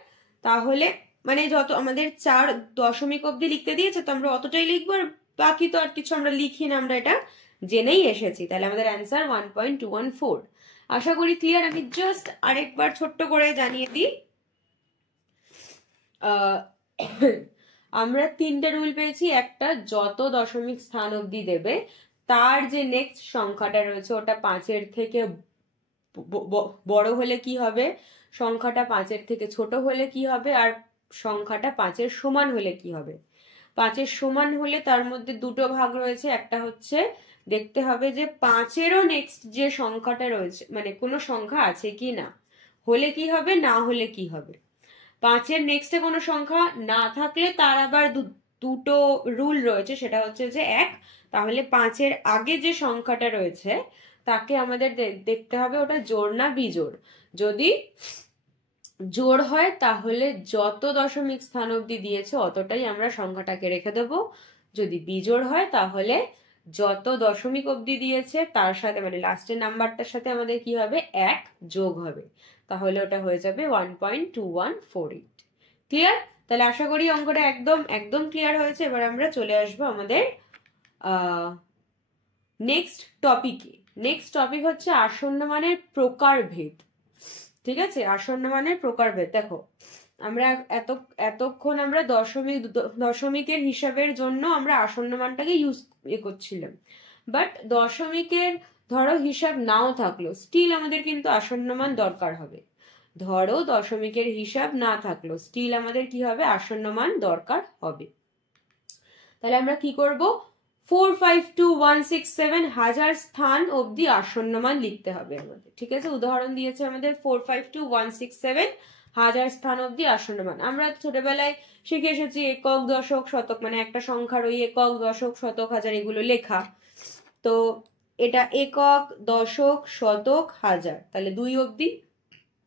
তাহলে মানে যত আমাদের 4 দশমিক অবধি লিখতে দিয়েছে তো আমরা অতটাই লিখবো, আর বাকি তো আর কিছু আমরা লিখি না, আমরা এটা জেনেই এসেছি। তাহলে আমাদের অ্যান্সার 1.214। আশা করি ক্লিয়ার। আমি জাস্ট আরেকবার ছোট্ট করে জানিয়ে দিই, আমরা 3টে রুল পেয়েছি। একটা, যত দশমিক স্থান অবধি দেবে তার যে নেক্সট সংখ্যাটা রয়েছে ওটা 5-এর থেকে বড় হলে কি হবে, সংখ্যাটা 5-এর থেকে ছোট হলে কি হবে, আর সংখ্যাটা 5-এর সমান হলে কি হবে। 5-এর সমান হলে তার মধ্যে দুটো ভাগ রয়েছে, একটা হচ্ছে দেখতে হবে যে 5-এরও নেক্সট যে সংখ্যাটা রয়েছে মানে কোনো সংখ্যা আছে কি না, হলে কি হবে, না হলে কি হবে। 5-এর নেক্সটে কোনো সংখ্যা না থাকলে তার আবার দুটো রুল রয়েছে, সেটা হচ্ছে যে 1, তাহলে 5-এর আগে যে সংখ্যাটা রয়েছে তাকে আমাদের দেখতে হবে ওটা জোড় না বিজোড়। যদি জোড় হয় তাহলে যত দশমিক স্থান অবধি দিয়েছে অতটাই আমরা সংখ্যাটাকে রেখে দেব। যদি বিজোড় হয় তাহলে যত দশমিক অবধি দিয়েছে তার সাথে মানে লাস্টের নাম্বারটার সাথে আমাদের কি হবে, 1 যোগ হবে, তাহলে ওটা হয়ে যাবে 1.2148। ক্লিয়ার? তাহলে আশা করি অঙ্কটা একদম একদম ক্লিয়ার হয়েছে। এবার আমরা চলে আসবো আমাদের নেক্সট টপিকে। নেক্সট টপিক হচ্ছে আসন্ন মানের প্রকারভেদ। ঠিক আছে, আসন্ন মানের প্রকারভেদ। দেখো আমরা এতক্ষণ আমরা দশমিকের হিসাবের জন্য আমরা আসন্ন মানটাকে ইউজ করছিলাম, বাট দশমিকের ধরো হিসাব নাও থাকলো, স্টিল আমাদের কিন্তু আসন্ন মান দরকার হবে। ধরো দশমিকের হিসাব না থাকলো, স্টিল আমাদের কি হবে, আসন্ন মান দরকার হবে। তাহলে আমরা কি করব, 452167 হাজার স্থান অবধি আসন্ন মান লিখতে হবে আমাদের। ঠিক আছে, উদাহরণ দিয়েছে আমাদের 452167 হাজার স্থান অবধি আসন্ন মান। আমরা ছোটবেলায় শিখে এসেছি একক, দশক, শতক, মানে একটা সংখ্যার ওই একক, দশক, শতক, হাজার এগুলো লেখা। তো এটা একক, দশক, শতক, হাজার, তাহলে 2 অবধি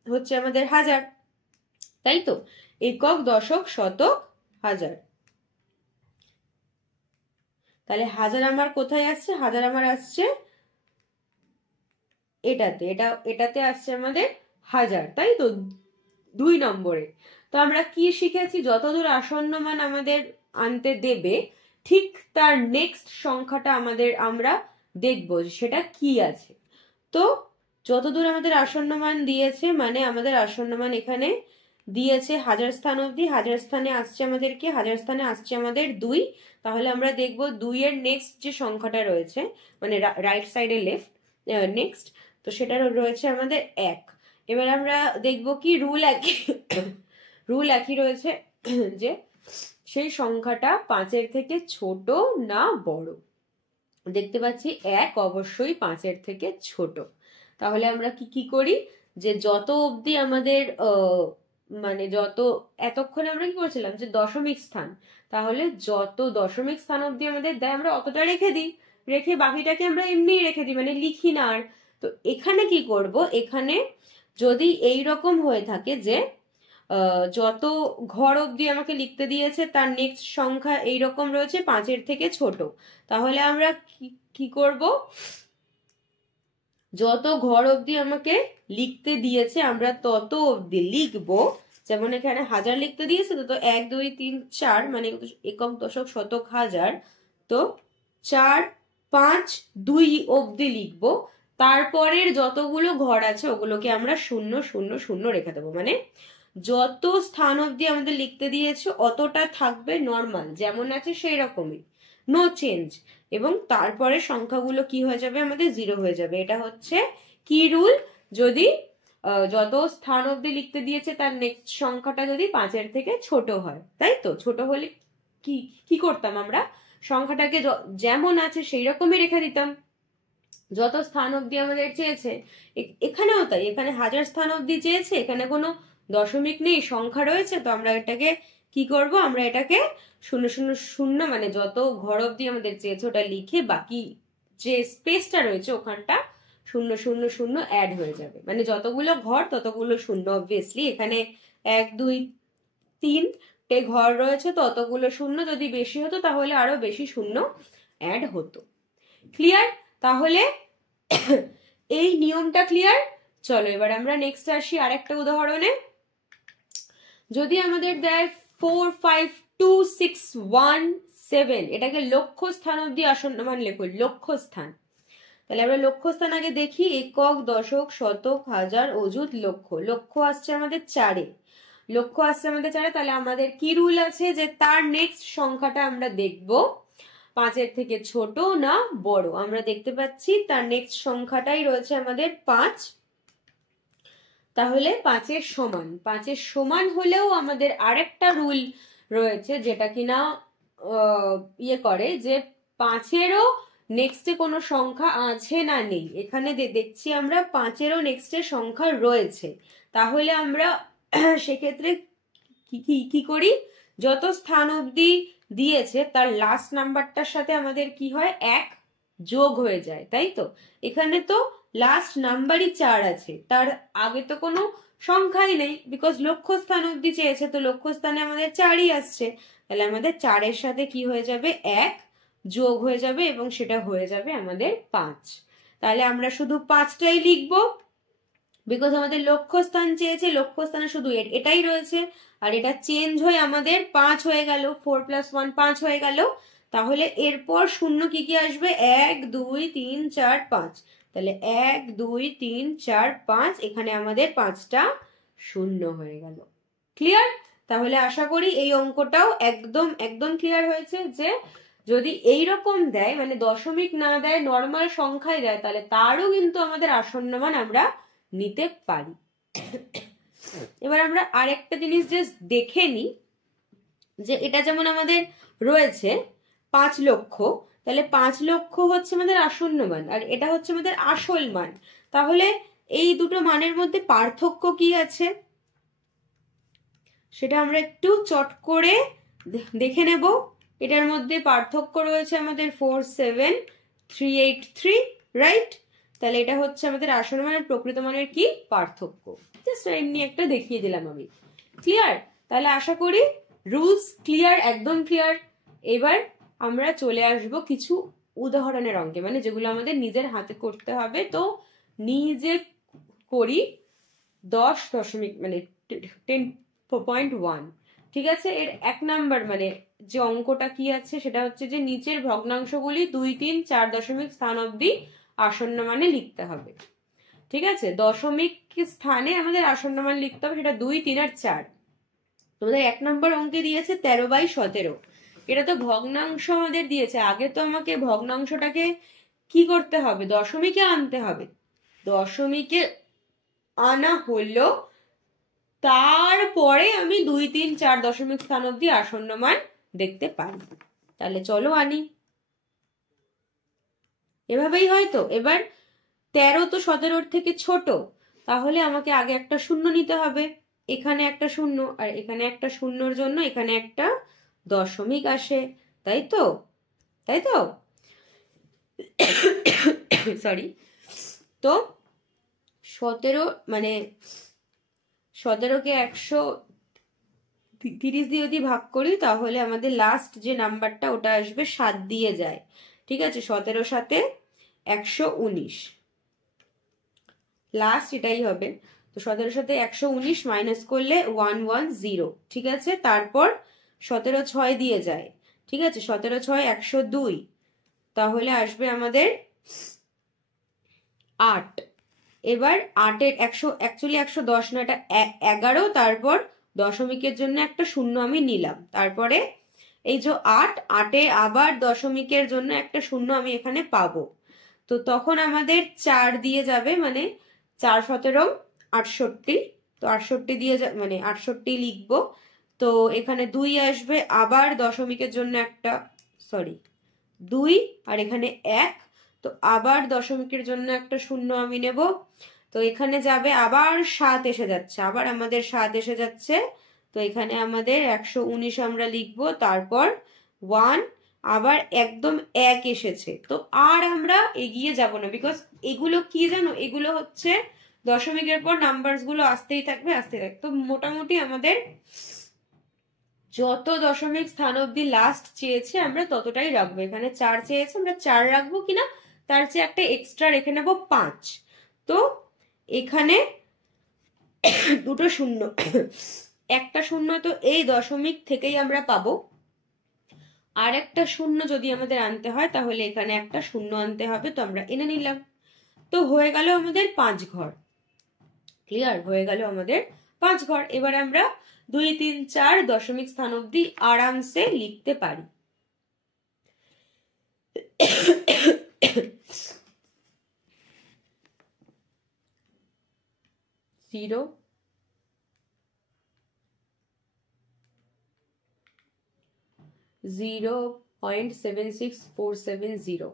হচ্ছে আমাদের হাজার, তাই তো? একক, দশক, শতক, হাজার। তাহলে হাজার আমার কোথায় আসছে, হাজার আমার আসছে এটাতে, এটাতে আসছে আমাদের হাজার, তাই তো, 2 নম্বরে। তো আমরা কি শিখেছি, যতদূর আসন্ন মান আমাদের আনতে দেবে ঠিক তার নেক্সট সংখ্যাটা আমরা দেখব সেটা কি আছে। তো যতদূর আমাদের আসন্ন মান দিয়েছে, মানে আমাদের আসন্ন মান এখানে দিয়েছে হাজার স্থান অবধি, হাজার স্থানে আসছে আমাদের কি, হাজার স্থানে আসছে আমাদের 2। তাহলে আমরা দেখব 2 এর নেক্সট যে সংখ্যাটা রয়েছে, মানে রাইট সাইডে লেফট নেক্সট, তো সেটা রয়েছে আমাদের 1। এবার আমরা দেখব কি রুল একই রয়েছে যে সেই সংখ্যাটা 5-এর থেকে ছোট না বড়। দেখতে পাচ্ছি 1 অবশ্যই 5-এর থেকে ছোট। তাহলে আমরা কি করি, যে যত অবধি আমাদের মানে যত, এতক্ষণে আমরা কি করছিলাম যে দশমিক স্থান, তাহলে যত দশমিক স্থান অবধি আমাদের দেয় আমরা অতটা রেখে দিই, রেখে বাকিটাকে আমরা এমনি রেখে দিই, মানে লিখি না আর। তো এখানে কি করব, এখানে যদি এই রকম হয়ে থাকে যে যত ঘর অবধি আমাকে লিখতে দিয়েছে তার নেক্সট সংখ্যা এইরকম রয়েছে 5-এর থেকে ছোট, তাহলে আমরা কি করব, যত ঘর অবধি আমাকে লিখতে দিয়েছে আমরা তত অবধি লিখবো। যেমন এখানে হাজার লিখতে দিয়েছে, তো 1 2 3 4 মানে একক, দশক, শতক, হাজার, তো 4 5 2 অবধি লিখবো। তারপরের যতগুলো ঘর আছে ওগুলোকে আমরা 0 0 0 রেখে দেবো, মানে যত স্থান অবধি আমাদের লিখতে দিয়েছে অতটা থাকবে নর্মাল যেমন আছে সেই রকমই, নো চেঞ্জ। এবং তারপরে সংখ্যাগুলো কি হয়ে যাবে, আমাদের 0 হয়ে যাবে। এটা হচ্ছে কি রুল, যদি যত স্থান অবধি লিখতে দিয়েছে তার নেক্সট সংখ্যাটা যদি 5-এর থেকে ছোট হয়, তাই তো? ছোট হলে কি করতাম আমরা, সংখ্যাটাকে যেমন আছে সেই রকমই রেখে দিতাম। যত স্থান অবধি আমাদের চেয়েছে, এখানেও তাই, এখানে হাজার স্থান অবধি চেয়েছে, এখানে কোনো দশমিক নেই, সংখ্যা রয়েছে, তো আমরা এটাকে কি করব, আমরা এটাকে 0 0 0 মানে যত ঘর অবধি আমাদের চেয়েছে ওটা লিখে বাকি যে স্পেসটা রয়েছে ওখানটা 0 0 0 অ্যাড হয়ে যাবে, মানে যতগুলো ঘর ততগুলো শূন্য। অবভিয়াসলি এখানে 1 2 3 টে ঘর রয়েছে, ততগুলো শূন্য, যদি বেশি হতো তাহলে আরো বেশি শূন্য অ্যাড হতো। ক্লিয়ার? তাহলে এই নিয়মটা ক্লিয়ার। চলো এবার আমরা নেক্সট আসি আরেকটা উদাহরণে। যদি আমাদের দেয় 4 5 2 6 1 7, এটাকে লক্ষ্য স্থান অবধি আসন্ন মান লেখো, লক্ষ্য স্থান। তাহলে আমরা লক্ষ্য স্থান আগে দেখি, একক, দশক, শতক, হাজার, অযুত, লক্ষ। লক্ষ্য আসছে আমাদের 4-এ, লক্ষ্য আসছে আমাদের 4-এ। তাহলে আমাদের কি রুল আছে, যে তার নেক্সট সংখ্যাটা আমরা দেখব 5-এর থেকে ছোট না বড়। আমরা দেখতে পাচ্ছি তার নেক্সট সংখ্যাটাই রয়েছে আমাদের 5, তাহলে 5-এর সমান। 5-এর সমান হলেও আমাদের আরেকটা রুল রয়েছে যেটা কিনা ইয়ে করে, যে 5-এরও নেক্সটে কোনো সংখ্যা আছে না নেই। এখানে দেখছি আমরা 5-এরও নেক্সটে সংখ্যা রয়েছে, তাহলে আমরা সেক্ষেত্রে কি করি, যত স্থান অবধি দিয়েছে তার লাস্ট নাম্বারটার সাথে আমাদের কি হয়, 1 যোগ হয়ে যায়, তাই তো? এখানে তো লাস্ট নাম্বারই 4 আছে, তার আগে তো কোনো সংখ্যাই নেই, বিকজ লক্ষ্য স্থান অবধি চেয়েছে, তো লক্ষ্য স্থানে আমাদের 4ই আসছে। তাহলে আমাদের 4-এর সাথে কি হয়ে যাবে, 1 যোগ হয়ে যাবে এবং সেটা হয়ে যাবে আমাদের 5। তাহলে আমরা শুধু 5টাই লিখবো, বিকজ আমাদের লক্ষ্যস্থান চেয়েছে, লক্ষ্যস্থানে শুধু এটাই রয়েছে, আর এটা চেঞ্জ হয়ে আমাদের 5 হয়ে গেল, 4 + 1 5 হয়ে গেল। তাহলে এরপর শূন্য কি আসবে, 1 2 3 4 5। তাহলে 1 2 3 4 5, এখানে আমাদের 5টা শূন্য হয়ে গেল। ক্লিয়ার? তাহলে আশা করি এই অঙ্কটাও একদম ক্লিয়ার হয়েছে, যে যদি এইরকম দেয় মানে দশমিক না দেয় নর্মাল সংখ্যায় দেয় তাহলে তারও কিন্তু আমাদের আসন্ন মান আমরা নিতে পারি। এবার আমরা আরেকটা জিনিস জাস্ট দেখে নিই যে এটা যেমন আমাদের রয়েছে 5 লক্ষ, তাহলে 5 লক্ষ হচ্ছে আমাদের আসন্ন মান আর এটা হচ্ছে আমাদের আসল মান। তাহলে এই দুটো মানের মধ্যে পার্থক্য কি আছে সেটা আমরা একটু চট করে দেখে নেব। এটার মধ্যে পার্থক্য রয়েছে আমাদের 47383, রাইট? তাহলে এটা হচ্ছে আমাদের আসল মান আর প্রকৃত মানের কি পার্থক্য। জাস্ট এমনি একটা দেখিয়ে দিলাম আমি। ক্লিয়ার? তাহলে আশা করি রুলস ক্লিয়ার, একদম ক্লিয়ার। এবার আমরা চলে আসব কিছু উদাহরণের অঙ্কে, মানে যেগুলো আমাদের নিজের হাতে করতে হবে। তো নিজে করি 10 মানে 10.1, ঠিক আছে? এর 1 নাম্বার মানে যে অঙ্কটা কি আছে সেটা হচ্ছে যে নিচের ভগ্নাংশগুলি 2, 3, 4 দশমিক স্থান অবধি আসন্ন মানে লিখতে হবে। ঠিক আছে, দশমিক স্থানে আমাদের আসন্ন মান লিখতে হবে, সেটা 2, 3 আর 4। তোমাদের 1 নম্বর অঙ্কে দিয়েছে 13/17। এটা তো ভগ্নাংশ আমাদের দিয়েছে, আগে তো আমাকে ভগ্নাংশটাকে কি করতে হবে, দশমিকে আনতে হবে। দশমিকে আনা হলো, তারপরে আমি 2, 3, 4 দশমিক স্থান অবধি আসন্ন মান দেখতে পারি। তাহলে চলো আনি, এভাবেই হয়তো। এবার 13 তো 17 থেকে ছোট, তাহলে আমাকে আগে একটা শূন্য নিতে হবে। এখানে একটা শূন্য আর এখানে একটা শূন্যর জন্য এখানে একটা দশমিক আসে, তাই তো? তাই তো সরি। তো 17 মানে 17কে 130 দিয়ে যদি ভাগ করি তাহলে আমাদের লাস্ট যে নাম্বারটা ওটা আসবে 7 দিয়ে যায়। ঠিক আছে, 17 সাথে 119, লাস্ট এটাই হবে। তো 17 সাথে 119 মাইনাস করলে 110, ঠিক আছে। তারপর 17 6 দিয়ে যায়, ঠিক আছে, 17 6 102, তাহলে আসবে আমাদের 8। এবার 8-এর 100 অ্যাকচুয়ালি 110 না, এটা 11। তারপর দশমিকের জন্য একটা শূন্য আমি নিলাম, তারপরে এই যে 8-8-এ আবার দশমিকের জন্য একটা শূন্য আমি এখানে পাবো। তো তখন আমাদের 4 দিয়ে যাবে, মানে 4 17 68। তো 68 দিয়ে মানে 68 লিখবো। তো এখানে 2 আসবে, আবার দশমিকের জন্য একটা, সরি 2 আর এখানে 1। তো আবার দশমিকের জন্য একটা শূন্য আমি নেব। তো এখানে যাবে আবার 7 এসে যাচ্ছে, আবার আমাদের 7 এসে যাচ্ছে। তো এখানে আমাদের 119 আমরা লিখবো, তারপর 1, আবার একদম 1 এসেছে। তো আর আমরা এগিয়ে যাব না, বিকজ এগুলো কি জানো, এগুলো হচ্ছে দশমিকের পর নাম্বারস গুলো আসতেই থাকবে আসতেই থাকবে। তো মোটামুটি আমাদের যত দশমিক স্থান অবধি লাস্ট চেয়েছে আমরা ততটাই রাখবো। এখানে 4 চেয়েছে, আমরা 4 রাখবো কিনা, তার চেয়ে একটা এক্সট্রা রেখে নেব 5। তো এখানে দুটো শূন্য, একটা শূন্য তো এই দশমিক থেকেই আমরা পাবো। আর একটা শূন্য যদি আমাদের আনতে হয় তাহলে এখানে একটা শূন্য আনতে হবে, তো আমরা এনে নিলাম। তো হয়ে গেল আমাদের 5 ঘর। ক্লিয়ার? হয়ে গেল আমাদের 5 ঘর। এবার আমরা 2, 3, 4 দশমিক স্থান অবধি আরামসে লিখতে পারি। 0 0.76470।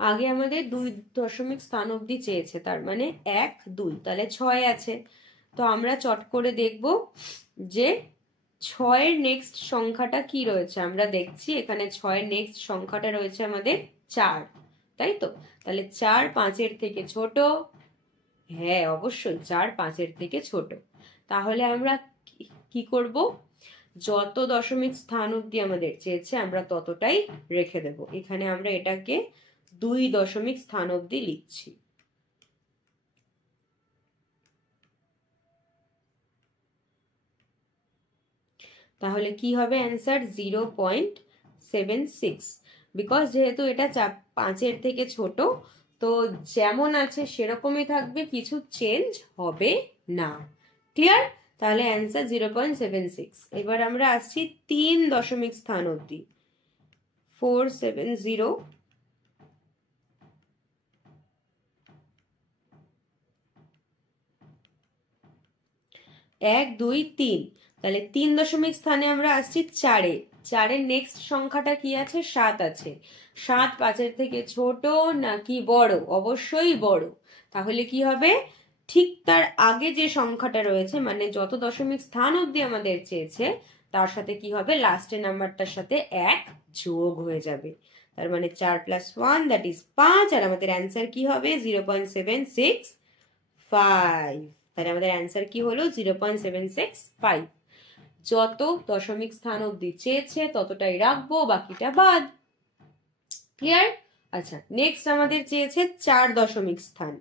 আগে আমাদের 2 দশমিক স্থান অবধি চেয়েছে, তার মানে 1 2, তাহলে 6 আছে। তো আমরা চট করে দেখব যে 6-এর নেক্সট সংখ্যাটা কি রয়েছে। আমরা দেখছি এখানে 6-এর নেক্সট সংখ্যাটা রয়েছে আমাদের 4, তাই তো? তাহলে 4 5-এর থেকে ছোট, হ্যাঁ অবশ্যই 4 5-এর থেকে ছোট। তাহলে আমরা কি করব, যত দশমিক স্থান অবধি আমাদের চেয়েছে আমরা ততটাই রেখে দেব। এখানে আমরা এটাকে 2 দশমিক স্থান অবধি লিখছি। তাহলে কি হবে অ্যান্সার? 0.76, বিকজ যেহেতু এটা 5-এর থেকে ছোট তো যেমন আছে সেরকমই থাকবে, কিছু চেঞ্জ হবে না। ক্লিয়ার? তাহলে অ্যান্সার 0.76। এবার আমরা আসছি 3 দশমিক স্থান অবধি। 470 1 2 3। তাহলে 3 দশমিক স্থানে আমরা আসছি 4-এ। 4-এর নেক্সট সংখ্যাটা কি আছে? 7 আছে। 7 5-এর থেকে ছোট নাকি বড়? অবশ্যই বড়। তাহলে কি হবে? ঠিক তার আগে যে সংখ্যাটা রয়েছে, মানে যত দশমিক স্থান অবধি আমাদের চেয়েছে, তার সাথে কি হবে? লাস্টের নাম্বারটার সাথে 1 যোগ হয়ে যাবে। তার মানে 4 + 1 দ্যাট ইজ 5। আর আমাদের অ্যান্সার কি হবে? 0.765। তাহলে আমাদের অ্যান্সার কি হলো? 0.765। যত দশমিক স্থান অবধি চেয়েছে ততটাই রাখবো, বাকিটা বাদ। ক্লিয়ার? আচ্ছা, নেক্সট আমাদের চেয়েছে 4 দশমিক স্থান।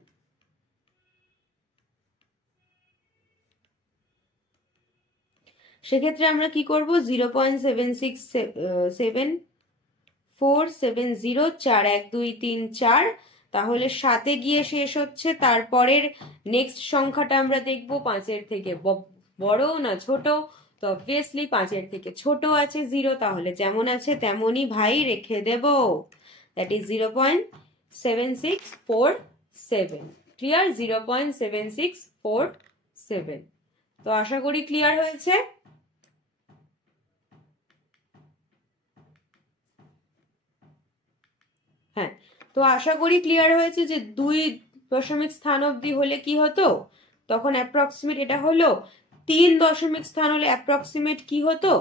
সেক্ষেত্রে আমরা কি করব? 0.7674770 4 1 2 3 4। তাহলে 7-এ গিয়ে শেষ হচ্ছে। তারপরের নেক্সট সংখ্যাটা আমরা দেখব 5-এর থেকে বড় না ছোট। তো অবভিয়াসলি 5-এর থেকে ছোট আছে 0, তাহলে যেমন আছে তেমনই ভাই রেখে দেব। That is 0.7647। ক্লিয়ার? 0.7647। তো আশা করি ক্লিয়ার হয়েছে। হ্যাঁ, তো আশা করি ক্লিয়ার হয়েছে যে 2 দশমিক স্থান অবধি হলে কি হতো, তখন অ্যাপ্রক্সিমেট এটা হলো। 3 দশমিক স্থান হলে অ্যাপ্রক্সিমেট কি হতো,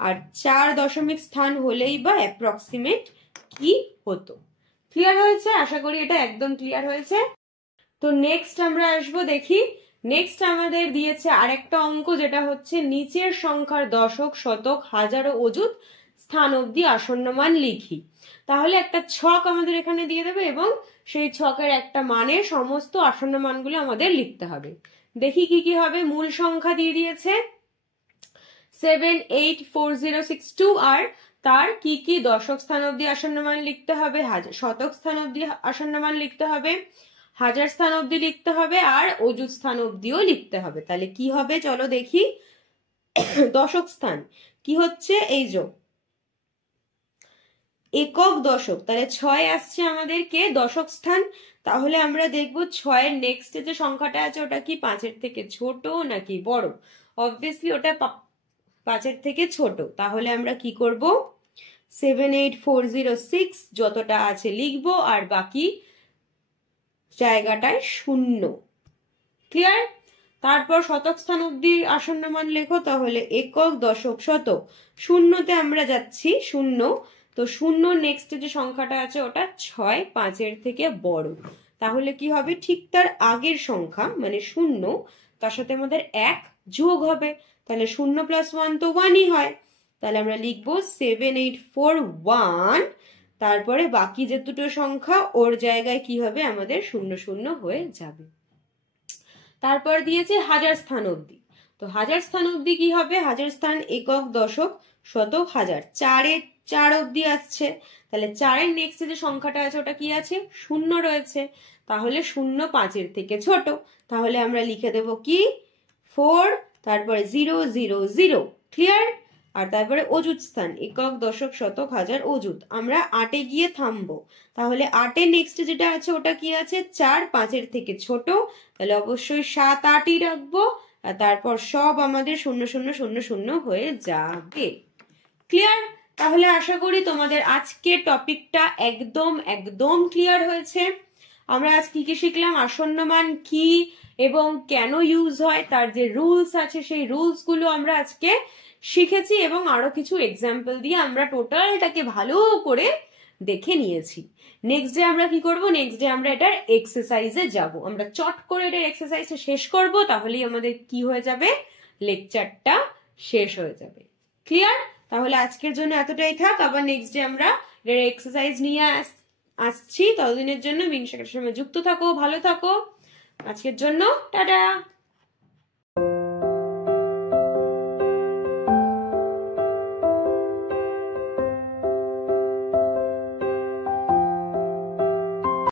আর 4 দশমিক স্থান হলেই বা অ্যাপ্রক্সিমেট কি হতো। ক্লিয়ার হয়েছে? আশা করি এটা একদম ক্লিয়ার হয়েছে। তো নেক্সট আমরা আসবো, দেখি নেক্সট আমাদের দিয়েছে আরেকটা অঙ্ক, যেটা হচ্ছে নিচের সংখ্যার দশক, শতক, হাজার ও অযুত স্থান অবধি আসন্ন মান লিখি। তাহলে একটা ছক আমাদের এখানে দিয়ে দেবে এবং সেই ছকের একটা মানের সমস্ত আসন্ন মানগুলো আমাদের লিখতে হবে। দেখি কি কি হবে। মূল সংখ্যা দিয়ে দিয়েছে 784062, আর তার কি কি দশক স্থান অবধি আসন্ন মান লিখতে হবে, শতক স্থান অবধি আসন্ন মান লিখতে হবে, হাজার স্থান অবধি লিখতে হবে, আর অযুত স্থান অবধিও লিখতে হবে। তাহলে কি হবে চলো দেখি। দশক স্থান কি হচ্ছে? এই যে একক দশক, তাহলে 6 আসছে আমাদেরকে দশক স্থান। তাহলে আমরা দেখব 6-এর নেক্সটে যে সংখ্যাটা আছে ওটা কি 5-এর থেকে ছোট নাকি বড়? অবভিয়াসলি ওটা 5-এর থেকে ছোট। তাহলে আমরা কি করব? 78406 যতটা আছে লিখবো, আর বাকি জায়গাটায় 0। ক্লিয়ার? তারপর শতক স্থান অবধি আসন্ন মান লেখো। তাহলে একক, দশক, শতক। 0-তে আমরা যাচ্ছি 0। তো 0 নেক্সট যে সংখ্যাটা আছে ওটা 6, 5-এর থেকে বড়। তাহলে কি হবে? ঠিক তার আগের সংখ্যা মানে 0, তার সাথে আমাদের 1 যোগ হবে। তাহলে 0 + 1 তো 1ই হয়। তাহলে আমরা লিখবো 7841। তারপরে বাকি যে দুটো সংখ্যা ওর জায়গায় কি হবে? আমাদের 0 0 হয়ে যাবে। তারপর দিয়েছে হাজার স্থান অবধি। তো হাজার স্থান অবধি কি হবে? হাজার স্থান একক, দশক, শতক, হাজার। 4 অবধি আসছে। তাহলে 4-এর নেক্সট যে সংখ্যাটা আছে ওটা কি আছে? 0 রয়েছে। তাহলে 0 5-এর থেকে ছোট। তাহলে আমরা লিখে দেব কি? 4, তারপরে 0 0 0। ক্লিয়ার? আর তারপরে অযুত স্থান একক, দশক, শতক, হাজার, অযুত। আমরা 8-এ গিয়ে থামবো। তাহলে 8-এর নেক্সট যেটা আছে ওটা কি আছে? 4 5-এর থেকে ছোট। তাহলে অবশ্যই 7 8ই রাখবো। আর তারপর সব আমাদের 0 0 0 0 হয়ে যাবে। ক্লিয়ার? তাহলে আশা করি তোমাদের আজকের টপিকটা একদম একদম ক্লিয়ার হয়েছে। আমরা আজ কি কি শিখলাম, আসন্ন মান কি এবং কেন ইউজ হয়, তার যে রুলস আছে সেই রুলস গুলো আমরা আজকে শিখেছি, এবং আরো কিছু এক্সাম্পল দিয়ে আমরা টোটালটাকে ভালো করে দেখে নিয়েছি। নেক্সট ডে আমরা কি করব? নেক্সট ডে আমরা এটার এক্সারসাইজে যাব। আমরা চট করে এটার এক্সারসাইজটা শেষ করব, তাহলেই আমাদের কি হয়ে যাবে? লেকচারটা শেষ হয়ে যাবে। ক্লিয়ার? তাহলে আজকের জন্য এতটাই থাক। আবার নেক্সট ডে আমরা এটার এক্সারসাইজ নিয়ে আসছি। ততদিনের জন্য মিনশাকের সঙ্গে যুক্ত থাকো, ভালো থাকো। আজকের জন্য টাটা।